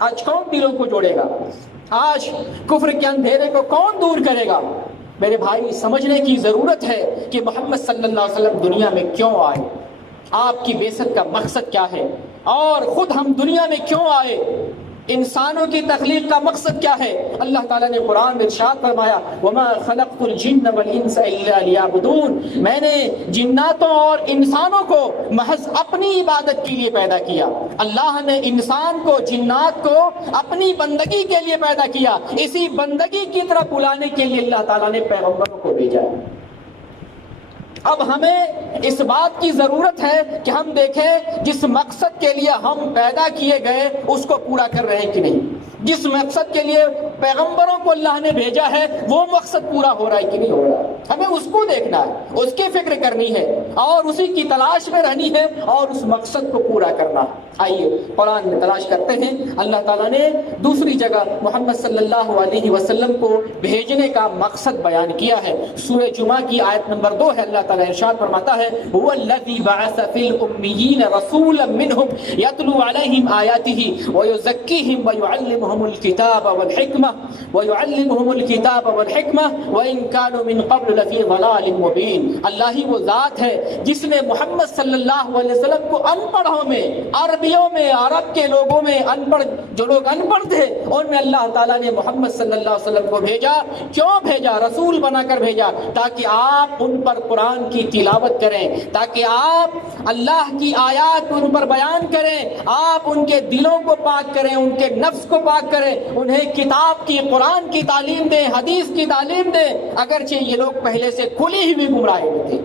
آج کون دلوں کو جوڑے گا؟ آج کفر کے اندھیرے کو کون دور کرے گا؟ میرے بھائی، سمجھنے کی ضرورت ہے کہ محمد صلی اللہ علیہ وسلم دنیا میں کیوں آئے، آپ کی بعثت کا مقصد کیا ہے، اور خود ہم دنیا میں کیوں آئے، انسانوں کی تخلیق کا مقصد کیا ہے؟ اللہ تعالیٰ نے قرآن میں ارشاد فرمایا، وَمَا خَلَقْتُ الْجِنَّ وَالْإِنسَ إِلَّا لِيَعْبُدُونَ، میں نے جناتوں اور انسانوں کو محض اپنی عبادت کے لیے پیدا کیا۔ اللہ نے انسان کو، جنات کو اپنی بندگی کے لیے پیدا کیا، اسی بندگی کی طرف بلانے کے لیے اللہ تعالیٰ نے پیغمبروں کو بھیجا۔ اب ہمیں اس بات کی ضرورت ہے کہ ہم دیکھیں جس مقصد کے لیے ہم پیدا کیے گئے اس کو پورا کر رہے ہیں کہ نہیں۔ جس مقصد کے لیے پیغمبروں کو اللہ نے بھیجا ہے وہ مقصد پورا ہو رہا ہے کہ نہیں ہو رہا ہے؟ ہمیں اس کو دیکھنا ہے، اس کی فکر کرنی ہے اور اسی کی تلاش میں رہنی ہے اور اس مقصد کو پورا کرنا ہے۔ آئیے قرآن میں تلاش کرتے ہیں، اللہ تعالیٰ نے دوسری جگہ محمد صلی اللہ علیہ وسلم کو بھیجنے کا مقصد بیان کیا ہے۔ سورہ جمعہ کی آیت نمبر 2 ہے، اللہ تعالیٰ ارشاد فرماتا ہے هو الذی بعث فی الامیین رسولا منہم یتلو علیہم آیاتہ ویزکیہم ویعلمہم الکتاب والحکمہ وإن كانوا من قبل لفی ضلال مبین۔ اللہ ہی وہ ذات ہے جس نے محمد صلی اللہ علیہ وسلم کو ان پڑھوں میں، عربیوں میں، عرب کے لوگوں میں، ان پڑھ جو لوگ ان پڑھ تھے ان میں اللہ تعالیٰ نے محمد صلی اللہ علیہ وسلم کو بھیجا۔ کیوں بھیجا؟ رسول بنا کر بھیجا تاکہ آپ ان پر قرآن کی تلاوت کریں، تاکہ آپ اللہ کی آیات ان پر بیان کریں، آپ ان کے دلوں کو پاک کریں، ان کے نفس کو پاک کریں، انہیں کتاب کی، قرآن کی تعلیم دیں، حدیث کی تعلیم دیں، اگرچہ یہ لوگ پہلے سے کھلی ہوئی گمراہی میں تھے۔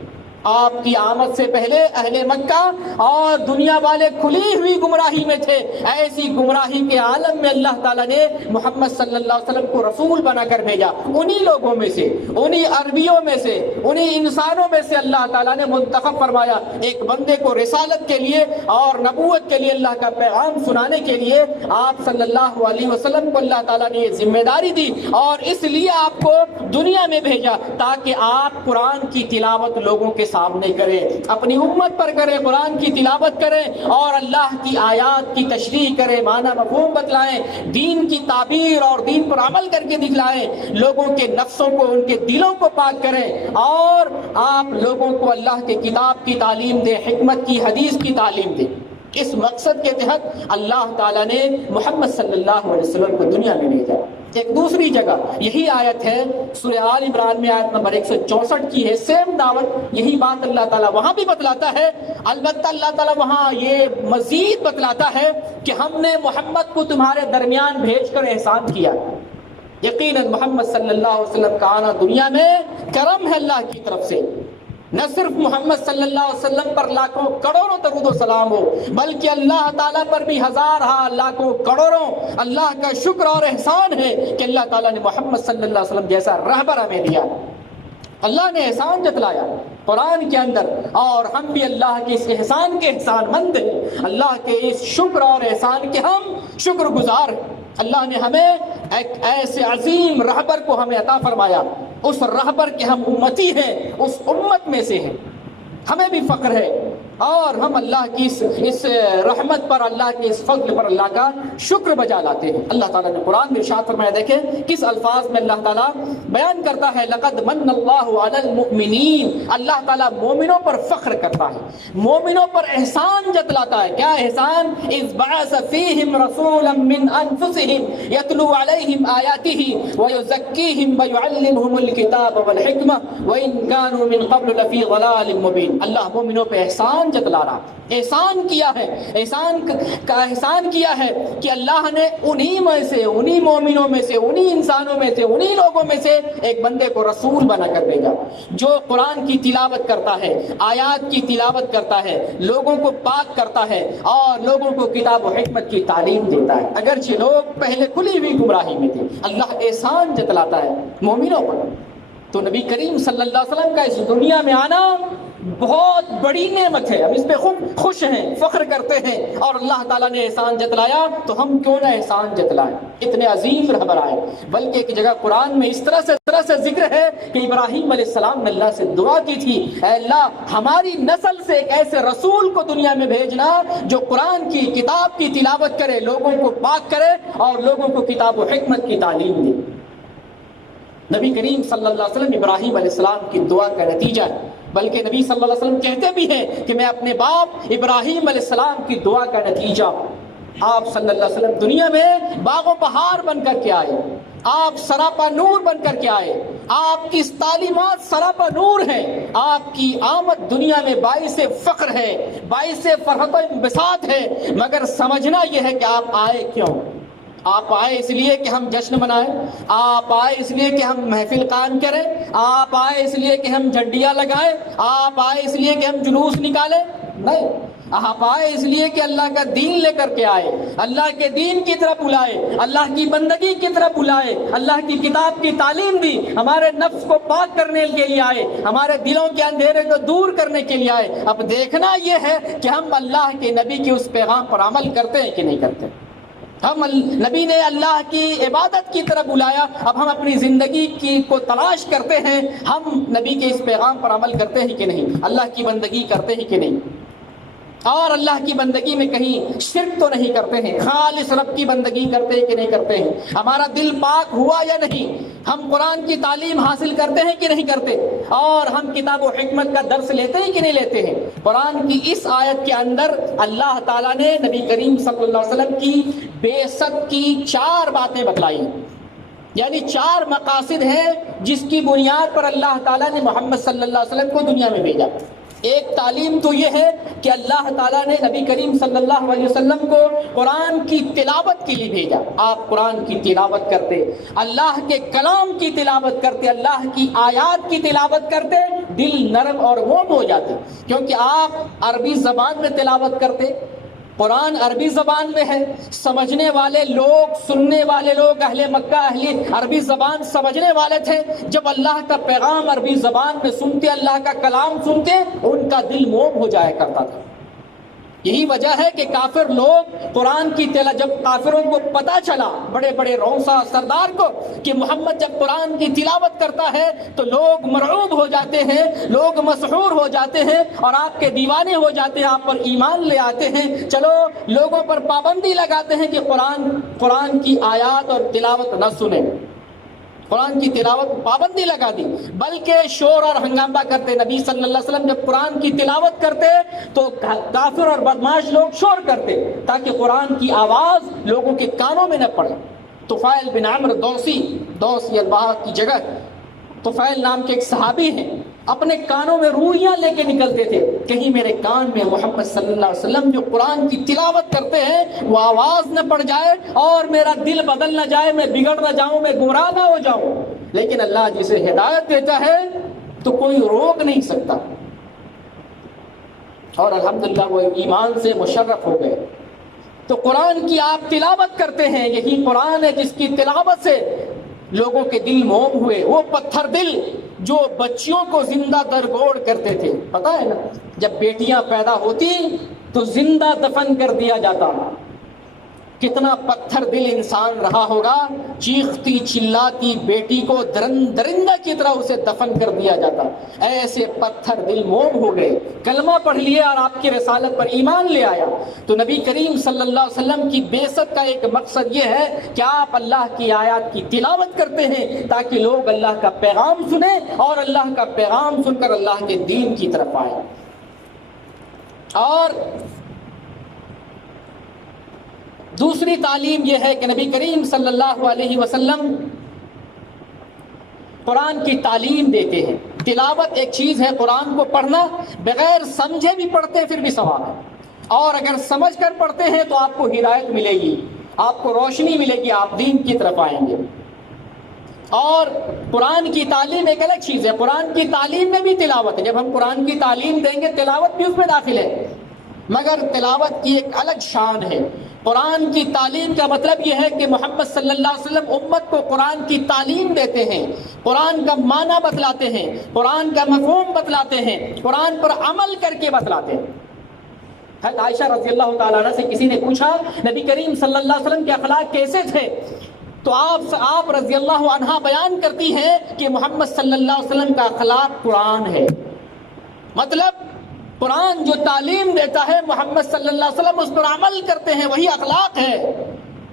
آپ کی آمد سے پہلے اہل مکہ اور دنیا والے کھلی ہوئی گمراہی میں تھے۔ ایسی گمراہی کے عالم میں اللہ تعالیٰ نے محمد صلی اللہ علیہ وسلم کو رسول بنا کر بھیجا۔ انہی لوگوں میں سے، انہی عربیوں میں سے، انہی انسانوں میں سے اللہ تعالیٰ نے منتخب فرمایا ایک بندے کو رسالت کے لیے اور نبوت کے لیے، اللہ کا پیغام سنانے کے لیے آپ صلی اللہ علیہ وسلم کو اللہ تعالیٰ نے یہ ذمہ داری دی اور اس لیے آپ کو دنیا میں بھیجا تاکہ آپ قرآن کی تلاوت لوگوں کے سامنے کریں، اپنی امت پر کریں، قرآن کی تلاوت کریں اور اللہ کی آیات کی تشریح کریں، معنی مفہوم بتلائیں، دین کی تعبیر اور دین پر عمل کر کے دکھلائیں، لوگوں کے نفسوں کو، ان کے دلوں کو پاک کریں اور آپ لوگوں کو اللہ کے کتاب کی تعلیم دیں، حکمت کی، حدیث کی تعلیم دیں۔ اس مقصد کے تحت اللہ تعالیٰ نے محمد صلی اللہ علیہ وسلم کو دنیا میں بھیجا۔ ایک دوسری جگہ یہی آیت ہے، سورہ آل عمران میں آیت نمبر 164 کی ہے، سیم دعوت، یہی بات اللہ تعالیٰ وہاں بھی بتلاتا ہے۔ البتہ اللہ تعالیٰ وہاں یہ مزید بتلاتا ہے کہ ہم نے محمد کو تمہارے درمیان بھیج کر احسان کیا۔ یقیناً محمد صلی اللہ علیہ وسلم کا آنا دنیا میں کرم ہے اللہ کی طرف سے۔ نہ صرف محمد صلی اللہ علیہ وسلم پر لاکھوں کروڑوں درود و سلام ہو، بلکہ اللہ تعالیٰ پر بھی ہزارہ لاکھوں کروڑوں اللہ کا شکر اور احسان ہے کہ اللہ تعالیٰ نے محمد صلی اللہ علیہ وسلم جیسا رہبر ہمیں دیا۔ اللہ نے احسان جتلایا قرآن کے اندر اور ہم بھی اللہ کے اس احسان کے احسان مند ہیں، اللہ کے اس شکر اور احسان کے ہم شکر گزار ہیں۔ اللہ نے ہمیں ایک ایسے عظیم رہبر کو ہمیں عطا فرمایا، اس رہبر کے ہم امتی ہیں، اس امت میں سے ہیں، ہمیں بھی فخر ہے اور ہم اللہ کی اس رحمت پر، اللہ کے اس فضل پر اللہ کا شکر بجا لاتے ہیں۔ اللہ تعالیٰ نے قرآن میں ارشاد فرمایا، دیکھیں کس الفاظ میں اللہ تعالیٰ بیان کرتا ہے، لقد من اللہ علی المؤمنین، اللہ تعالیٰ مومنوں پر فخر کرتا ہے، مومنوں پر احسان جتلاتا ہے۔ کیا احسان؟ اذ بعث فیہم رسولا من انفسہم یتلو علیہم آیاتہ ویزکیہم ویعلمہم الکتاب والحکمہ وإن كانوا من قبل لفی ضلال مبین۔ اللہ مومنوں پہ احسان جتلا رہا، احسان کیا ہے، احسان کا احسان کیا ہے کہ اللہ نے انہی میں سے، انہی مومنوں میں سے، انہی انسانوں میں سے، انہی لوگوں میں سے ایک بندے کو رسول بنا کر بھیجا جو قرآن کی تلاوت کرتا ہے، آیات کی تلاوت کرتا ہے، لوگوں کو پاک کرتا ہے اور لوگوں کو کتاب و حکمت کی تعلیم دیتا ہے۔ اگرچہ لوگ پہلے کھلی ہوئی گمراہی میں تھے، اللہ احسان جتلاتا ہے مومنوں پر۔ تو نبی کریم صلی اللہ علیہ وسلم کا اس دنیا میں آنا بہت بڑی نعمت ہے، ہم اس پہ خوش ہیں، فخر کرتے ہیں اور اللہ تعالیٰ نے احسان جتلایا تو ہم کیوں نہ احسان جتلائیں۔ اتنے عظیم رہبر آئے، بلکہ ایک جگہ قرآن میں اس طرح سے ذکر ہے کہ ابراہیم علیہ السلام نے اللہ سے دعا کی تھی، اے اللہ ہماری نسل سے ایک ایسے رسول کو دنیا میں بھیجنا جو قرآن کی کتاب کی تلاوت کرے، لوگوں کو پاک کرے اور لوگوں کو کتاب و حکمت کی تعلیم دے۔ نبی کریم صلی اللہ علیہ وسلم ابراہیم علیہ السلام کی دعا کا نتیجہ ہے، بلکہ نبی صلی اللہ علیہ وسلم کہتے بھی ہیں کہ میں اپنے باپ ابراہیم علیہ السلام کی دعا کا نتیجہ ہوں۔ آپ صلی اللہ علیہ وسلم دنیا میں باغ و بہار بن کر کے آئے، آپ سراپا نور بن کر کے آئے، آپ کی تعلیمات سراپا نور ہیں، آپ کی آمد دنیا میں باعث فخر ہے، باعث فرحت و انبساط ہے، مگر سمجھنا یہ ہے کہ آپ آئے کیوں؟ آپ آئے اس لیے کہ ہم جشن منائیں، آپ آئے اس لیے کہ ہم محفل قائم کریں، آپ آئے اس لیے کہ ہم جھنڈیاں لگائیں، آپ آئے اس لیے کہ ہم جلوس نکالیں؟ نہیں، آپ آئے اس لیے کہ اللہ کا دین لے کر کے آئے، اللہ کے دین کی طرف بلائے، اللہ کی بندگی کی طرف بلائے، اللہ کی کتاب کی تعلیم دی، ہمارے نفس کو پاک کرنے کے لیے آئے، ہمارے دلوں کے اندھیرے کو دور کرنے کے لیے آئے۔ اب دیکھنا یہ ہے کہ ہم اللہ کے نبی کے اس پیغام پر عمل کرتے ہیں کہ نہیں کرتے۔ ہم نبی نے اللہ کی عبادت کی طرف بلایا، اب ہم اپنی زندگی کو تلاش کرتے ہیں، ہم نبی کے اس پیغام پر عمل کرتے ہیں کہ نہیں، اللہ کی بندگی کرتے ہیں کہ نہیں، اور اللہ کی بندگی میں کہیں شرک تو نہیں کرتے ہیں، خالص رب کی بندگی کرتے ہیں کہ نہیں کرتے ہیں، ہمارا دل پاک ہوا یا نہیں، ہم قرآن کی تعلیم حاصل کرتے ہیں کہ نہیں کرتے، اور ہم کتاب و حکمت کا درس لیتے ہیں کہ نہیں لیتے ہیں۔ قرآن کی اس آیت کے اندر اللہ تعالیٰ نے نبی کریم صلی اللہ علیہ وسلم کی بعثت کی 4 باتیں بتلائی، یعنی 4 مقاصد ہیں جس کی بنیاد پر اللہ تعالیٰ نے محمد صلی اللہ علیہ وسلم کو دنیا میں بھیجا۔ ایک تعلیم تو یہ ہے کہ اللہ تعالیٰ نے نبی کریم صلی اللہ علیہ وسلم کو قرآن کی تلاوت کے لیے بھیجا۔ آپ قرآن کی تلاوت کرتے، اللہ کے کلام کی تلاوت کرتے، اللہ کی آیات کی تلاوت کرتے، دل نرم اور موم ہو جاتے، کیونکہ آپ عربی زبان میں تلاوت کرتے، قرآن عربی زبان میں ہے، سمجھنے والے لوگ، سننے والے لوگ، اہل مکہ اہل عربی زبان سمجھنے والے تھے۔ جب اللہ کا پیغام عربی زبان میں سنتے، اللہ کا کلام سنتے، ان کا دل موم ہو جایا کرتا تھا۔ یہی وجہ ہے کہ کافر لوگ قرآن کی جب کافروں کو پتا چلا، بڑے بڑے روسا سردار کو، کہ محمد جب قرآن کی تلاوت کرتا ہے تو لوگ مرعوب ہو جاتے ہیں، لوگ مسحور ہو جاتے ہیں اور آپ کے دیوانے ہو جاتے ہیں، آپ پر ایمان لے آتے ہیں۔ چلو لوگوں پر پابندی لگاتے ہیں کہ قرآن کی آیات اور تلاوت نہ سنیں، قرآن کی تلاوت پابندی لگا دی، بلکہ شور اور ہنگامہ کرتے۔ نبی صلی اللہ علیہ وسلم جب قرآن کی تلاوت کرتے تو کافر اور بدماش لوگ شور کرتے تاکہ قرآن کی آواز لوگوں کے کانوں میں نہ پڑے۔ طفیل بن عمرو دوس الباہ کی جگہ طفیل نام کے ایک صحابی ہیں، اپنے کانوں میں روئیاں لے کے نکلتے تھے، کہیں میرے کان میں محمد صلی اللہ علیہ وسلم جو قرآن کی تلاوت کرتے ہیں وہ آواز نہ پڑ جائے اور میرا دل بدل نہ جائے، میں بگڑ نہ جاؤں، میں گمراہ نہ ہو جاؤں۔ لیکن اللہ جسے ہدایت دیتا ہے تو کوئی روک نہیں سکتا، اور الحمدللہ وہ ایمان سے مشرف ہو گئے۔ تو قرآن کی آپ تلاوت کرتے ہیں، یہی قرآن ہے جس کی تلاوت سے لوگوں کے دل موم ہوئے۔ وہ پتھر دل جو بچیوں کو زندہ درگوڑ کرتے تھے، پتہ ہے نا، جب بیٹیاں پیدا ہوتی تو زندہ دفن کر دیا جاتا، کتنا پتھر دل انسان رہا ہوگا، چیختی چلاتی بیٹی کو درندہ کی طرح اسے دفن کر دیا جاتا۔ ایسے پتھر دل موم ہو گئے، کلمہ پڑھ لیے اور آپ کی رسالت پر ایمان لے آیا۔ تو نبی کریم صلی اللہ علیہ وسلم کی بعثت کا ایک مقصد یہ ہے کہ آپ اللہ کی آیات کی تلاوت کرتے ہیں تاکہ لوگ اللہ کا پیغام سنیں اور اللہ کا پیغام سن کر اللہ کے دین کی طرف آئیں۔ اور دوسری تعلیم یہ ہے کہ نبی کریم صلی اللہ علیہ وسلم قرآن کی تعلیم دیتے ہیں۔ تلاوت ایک چیز ہے، قرآن کو پڑھنا، بغیر سمجھے بھی پڑھتے پھر بھی ثواب ہے، اور اگر سمجھ کر پڑھتے ہیں تو آپ کو ہدایت ملے گی، آپ کو روشنی ملے گی، آپ دین کی طرف آئیں گے۔ اور قرآن کی تعلیم ایک الگ چیز ہے، قرآن کی تعلیم میں بھی تلاوت ہے۔ جب ہم قرآن کی تعلیم دیں گے تلاوت بھی اس میں داخل ہے، مگر تلاوت کی ایک الگ شان ہے۔ قرآن کی تعلیم کا مطلب یہ ہے کہ محمد صلی اللہ علیہ وسلم امت کو قرآن کی تعلیم دیتے ہیں، قرآن کا معنی بتلاتے ہیں، قرآن کا مفہوم بتلاتے ہیں، قرآن پر عمل کر کے بتلاتے ہیں۔ حضرت عائشہ رضی اللہ تعالیٰ عنہ سے کسی نے پوچھا نبی کریم صلی اللہ علیہ وسلم کے اخلاق کیسے تھے، تو آپ رضی اللہ عنہ بیان کرتی ہیں کہ محمد صلی اللہ علیہ وسلم کا اخلاق قرآن ہے۔ مطلب قرآن جو تعلیم دیتا ہے محمد صلی اللہ علیہ وسلم اس پر عمل کرتے ہیں، وہی اخلاق ہے۔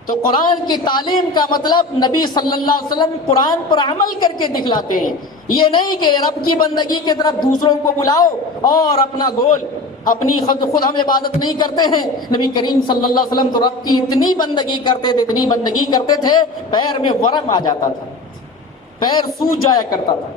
تو قرآن کی تعلیم کا مطلب نبی صلی اللہ علیہ وسلم قرآن پر عمل کر کے دکھلاتے ہیں۔ یہ نہیں کہ رب کی بندگی کی طرف دوسروں کو بلاؤ اور اپنا گول، اپنی خود ہم عبادت نہیں کرتے ہیں۔ نبی کریم صلی اللہ علیہ وسلم تو رب کی اتنی بندگی کرتے تھے پیر میں ورم آ جاتا تھا، پیر سوج جایا کرتا تھا۔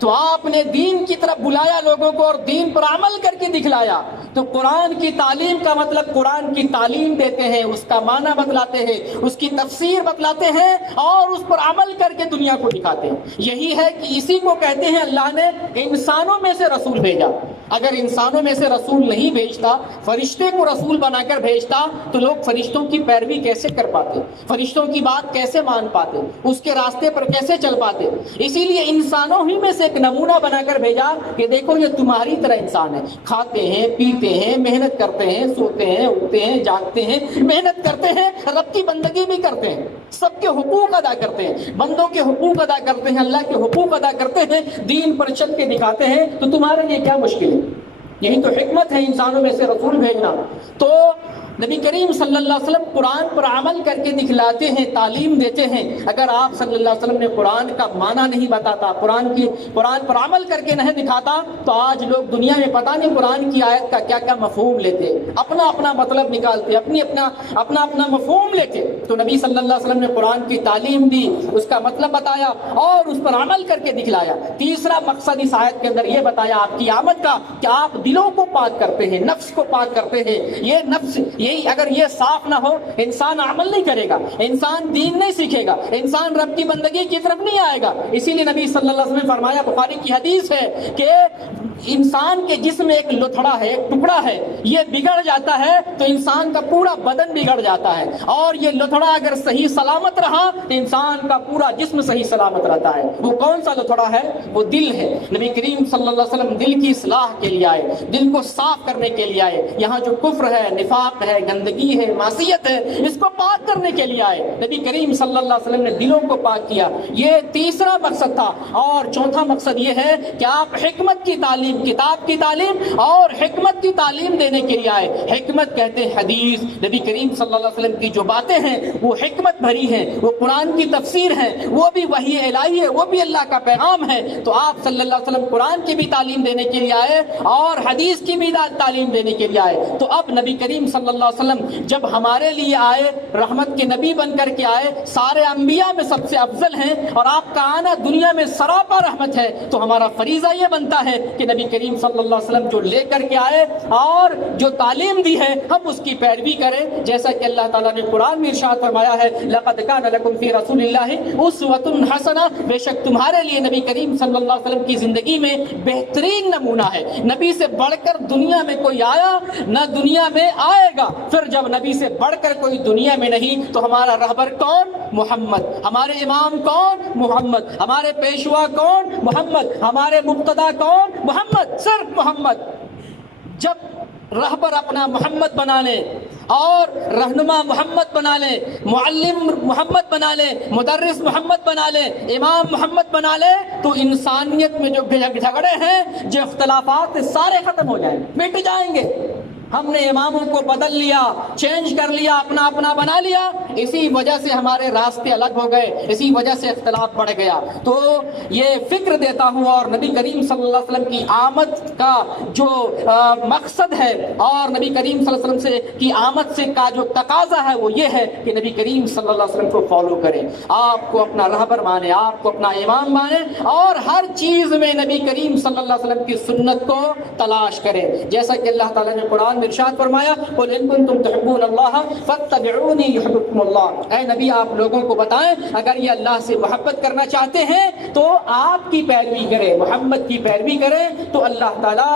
تو آپ نے دین کی طرف بلایا لوگوں کو اور دین پر عمل کر کے دکھلایا۔ تو قرآن کی تعلیم کا مطلب قرآن کی تعلیم دیتے ہیں، اس کا معنی بتلاتے ہیں، اس کی تفسیر بتلاتے ہیں اور اس پر عمل کر کے دنیا کو دکھاتے ہیں۔ یہی ہے کہ اسی کو کہتے ہیں اللہ نے انسانوں میں سے رسول بھیجا۔ اگر انسانوں میں سے رسول نہیں بھیجتا، فرشتے کو رسول بنا کر بھیجتا، تو لوگ فرشتوں کی پیروی کیسے کر پاتے، فرشتوں کی بات کیسے مان پاتے، اس کے راستے پر کیسے چل پاتے؟ اسی لیے انسانوں ہی میں سے ایک نمونہ بنا کر بھیجا کہ دیکھو یہ تمہاری طرح انسان ہے، کھاتے ہیں، پیتے ہیں، محنت کرتے ہیں، سوتے ہیں، اٹھتے ہیں، جاگتے ہیں، محنت کرتے ہیں، رب کی بندگی بھی کرتے ہیں، سب کے حقوق ادا کرتے ہیں، بندوں کے حقوق ادا کرتے ہیں، اللہ کے حقوق ادا کرتے ہیں، دین پر چل کے دکھاتے ہیں، تو تمہارے لیے کیا مشکل ہے؟ یہی تو حکمت ہے انسانوں میں سے رسول بھیجنا۔ تو نبی کریم صلی اللہ علیہ وسلم قرآن پر عمل کر کے دکھلاتے ہیں، تعلیم دیتے ہیں۔ اگر آپ صلی اللہ علیہ وسلم نے قرآن کا معنی نہیں بتاتا، قرآن پر عمل کر کے نہیں دکھاتا، تو آج لوگ دنیا میں پتہ نہیں قرآن کی آیت کا کیا کیا مفہوم لیتے، اپنا اپنا مطلب نکالتے، اپنا مفہوم لیتے۔ تو نبی صلی اللہ علیہ وسلم نے قرآن کی تعلیم دی، اس کا مطلب بتایا اور اس پر عمل کر کے دکھلایا۔ تیسرا مقصد اس آیت کے اندر یہ بتایا آپ کی آمد کا کہ آپ دلوں کو پاک کرتے ہیں، نفس کو پاک کرتے ہیں۔ یہ نفس اگر یہ صاف نہ ہو، انسان عمل نہیں کرے گا، انسان دین نہیں سیکھے گا، انسان رب کی بندگی کی طرف نہیں آئے گا۔ اسی لیے نبی صلی اللہ علیہ وسلم نے فرمایا، بخاری کی حدیث ہے کہ انسان کے جسم میں ایک لتھڑا ہے، ایک ٹکڑا ہے، یہ بگڑ جاتا ہے تو انسان کا پورا بدن بگڑ جاتا ہے، اور یہ لتھڑا اگر صحیح سلامت رہا تو انسان کا پورا جسم صحیح سلامت رہتا ہے۔ وہ کون سا لتھڑا ہے؟ وہ دل ہے۔ نبی کریم صلی اللہ علیہ وسلم دل کی اصلاح کے لیے آئے، دل کو صاف کرنے کے لیے آئے۔ یہاں جو کفر ہے، نفاق ہے، گندگی ہے، معصیت ہے، اس کو پاک کرنے کے لیے آئے۔ نبی کریم صلی اللہ علیہ وسلم نے دلوں کو پاک کیا، یہ تیسرا مقصد تھا۔ اور چوتھا مقصد یہ ہے کہ آپ حکمت کی تعلیم، کتاب کی تعلیم اور حکمت کی تعلیم دینے کے لیے آئے۔ حکمت کہتے ہیں حدیث، نبی کریم صلی اللہ علیہ وسلم کی جو باتیں ہیں وہ حکمت بھری ہیں، وہ قرآن کی تفسیر ہے، وہ بھی وحی الہی ہے، وہ بھی اللہ کا پیغام ہے۔ تو آپ صلی اللہ علیہ وسلم قرآن کی بھی تعلیم دینے کے لیے آئے اور حدیث کی بھی تعلیم دینے کے لیے آئے۔ تو اب نبی کریم صلی اللہ علیہ وسلم جب ہمارے لیے آئے، رحمت کے نبی بن کر کے آئے، سارے انبیاء میں سب سے افضل ہیں، اور آپ کا آنا دنیا میں سراپا رحمت ہے، تو ہمارا فریضہ یہ بنتا ہے کہ نبی کریم صلی اللہ علیہ وسلم جو لے کر کے آئے اور جو تعلیم دی ہے ہم اس کی پیروی کریں، جیسا کہ اللہ تعالیٰ نے قرآن میں ارشاد فرمایا ہے، لقد کان لکم فی رسول اللہ اسوۃ حسنہ، بے شک تمہارے لیے نبی کریم صلی اللہ علیہ وسلم کی زندگی میں بہترین نمونہ ہے۔ نبی سے بڑھ کر دنیا میں کوئی آیا نہ دنیا میں آئے گا، پھر جب نبی سے بڑھ کر کوئی دنیا میں نہیں تو ہمارا رہبر کون؟ محمد۔ ہمارے امام کون؟ محمد۔ ہمارے پیشوا کون؟ محمد۔ ہمارے مقتدا کون؟ محمد، صرف محمد۔ جب رہبر اپنا محمد بنا لے اور رہنما محمد بنا لے، معلم محمد بنا لے، مدرس محمد بنا لے، امام محمد بنا لے، تو انسانیت میں جو جھگڑے ہیں، جو اختلافات سارے ختم ہو جائیں، مٹ جائیں گے۔ ہم نے اماموں کو بدل لیا، چینج کر لیا، اپنا اپنا بنا لیا، اسی وجہ سے ہمارے راستے الگ ہو گئے، اسی وجہ سے اختلاف بڑھ گیا۔ تو یہ فکر دیتا ہوں، اور نبی کریم صلی اللہ علیہ وسلم کی آمد کا جو مقصد ہے اور نبی کریم صلی اللہ علیہ وسلم سے کی آمد سے کا جو تقاضا ہے وہ یہ ہے کہ نبی کریم صلی اللہ علیہ وسلم کو فالو کریں، آپ کو اپنا رہبر مانے، آپ کو اپنا امام مانے، اور ہر چیز میں نبی کریم صلی اللہ علیہ وسلم کی سنت کو تلاش کریں، جیسا کہ اللہ تعالیٰ نے قرآن میں ارشاد فرمایا، قل ان کنتم تحبون اللہ فاتبعونی یحببکم اللہ۔ اے نبی آپ لوگوں کو بتائیں اگر یہ اللہ سے محبت کرنا چاہتے ہیں تو آپ کی پیروی کریں، محمد کی پیروی کریں، تو اللہ تعالیٰ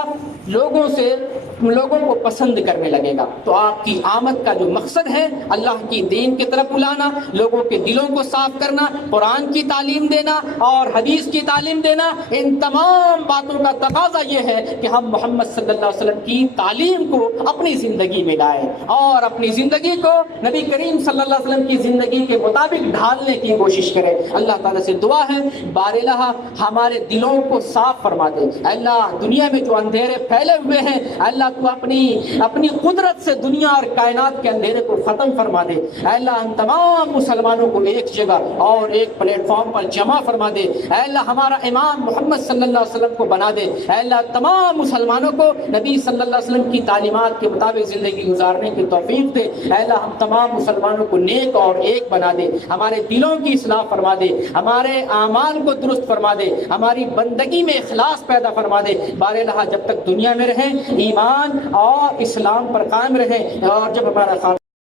لوگوں کو پسند کرنے لگے گا۔ تو آپ کی آمد کا جو مقصد ہے اللہ کی دین کی طرف بلانا، لوگوں کے دلوں کو صاف کرنا، قرآن کی تعلیم دینا اور حدیث کی تعلیم دینا، ان تمام باتوں کا تقاضا یہ ہے کہ ہم محمد صلی اللہ علیہ وسلم کی تعلیم کو اپنی زندگی میں لائیں اور اپنی زندگی کو نبی کریم صلی اللہ علیہ وسلم کی زندگی کے مطابق ڈھالنے کی کوشش کریں۔ اللہ تعالیٰ سے دعا ہے بار الہ ہمارے دلوں کو صاف فرما دے۔ اللہ دنیا میں جو اندھیرے پھیلے ہوئے ہیں، اللہ تو اپنی قدرت سے دنیا اور کائنات کے اندھیرے کو ختم فرما دے۔ اے اللہ ہم تمام مسلمانوں کو ایک جگہ اور ایک پلیٹ فارم پر جمع فرما دے۔ اے اللہ ہمارا امام محمد صلی اللہ علیہ وسلم کو بنا دے۔ اے اللہ تمام مسلمانوں کو نبی صلی اللہ علیہ وسلم کی تعلیمات کے مطابق زندگی گزارنے کی توفیق دے۔ اے اللہ ہم تمام مسلمانوں کو نیک اور ایک بنا دے، ہمارے دلوں کی اصلاح فرما دے، ہمارے اعمال کو درست فرما دے، ہماری بندگی میں اخلاص پیدا فرما دے۔ بار الہ جب تک دنیا میں رہیں ایمان اور اسلام پر قائم رہیں، اور جب ہمارا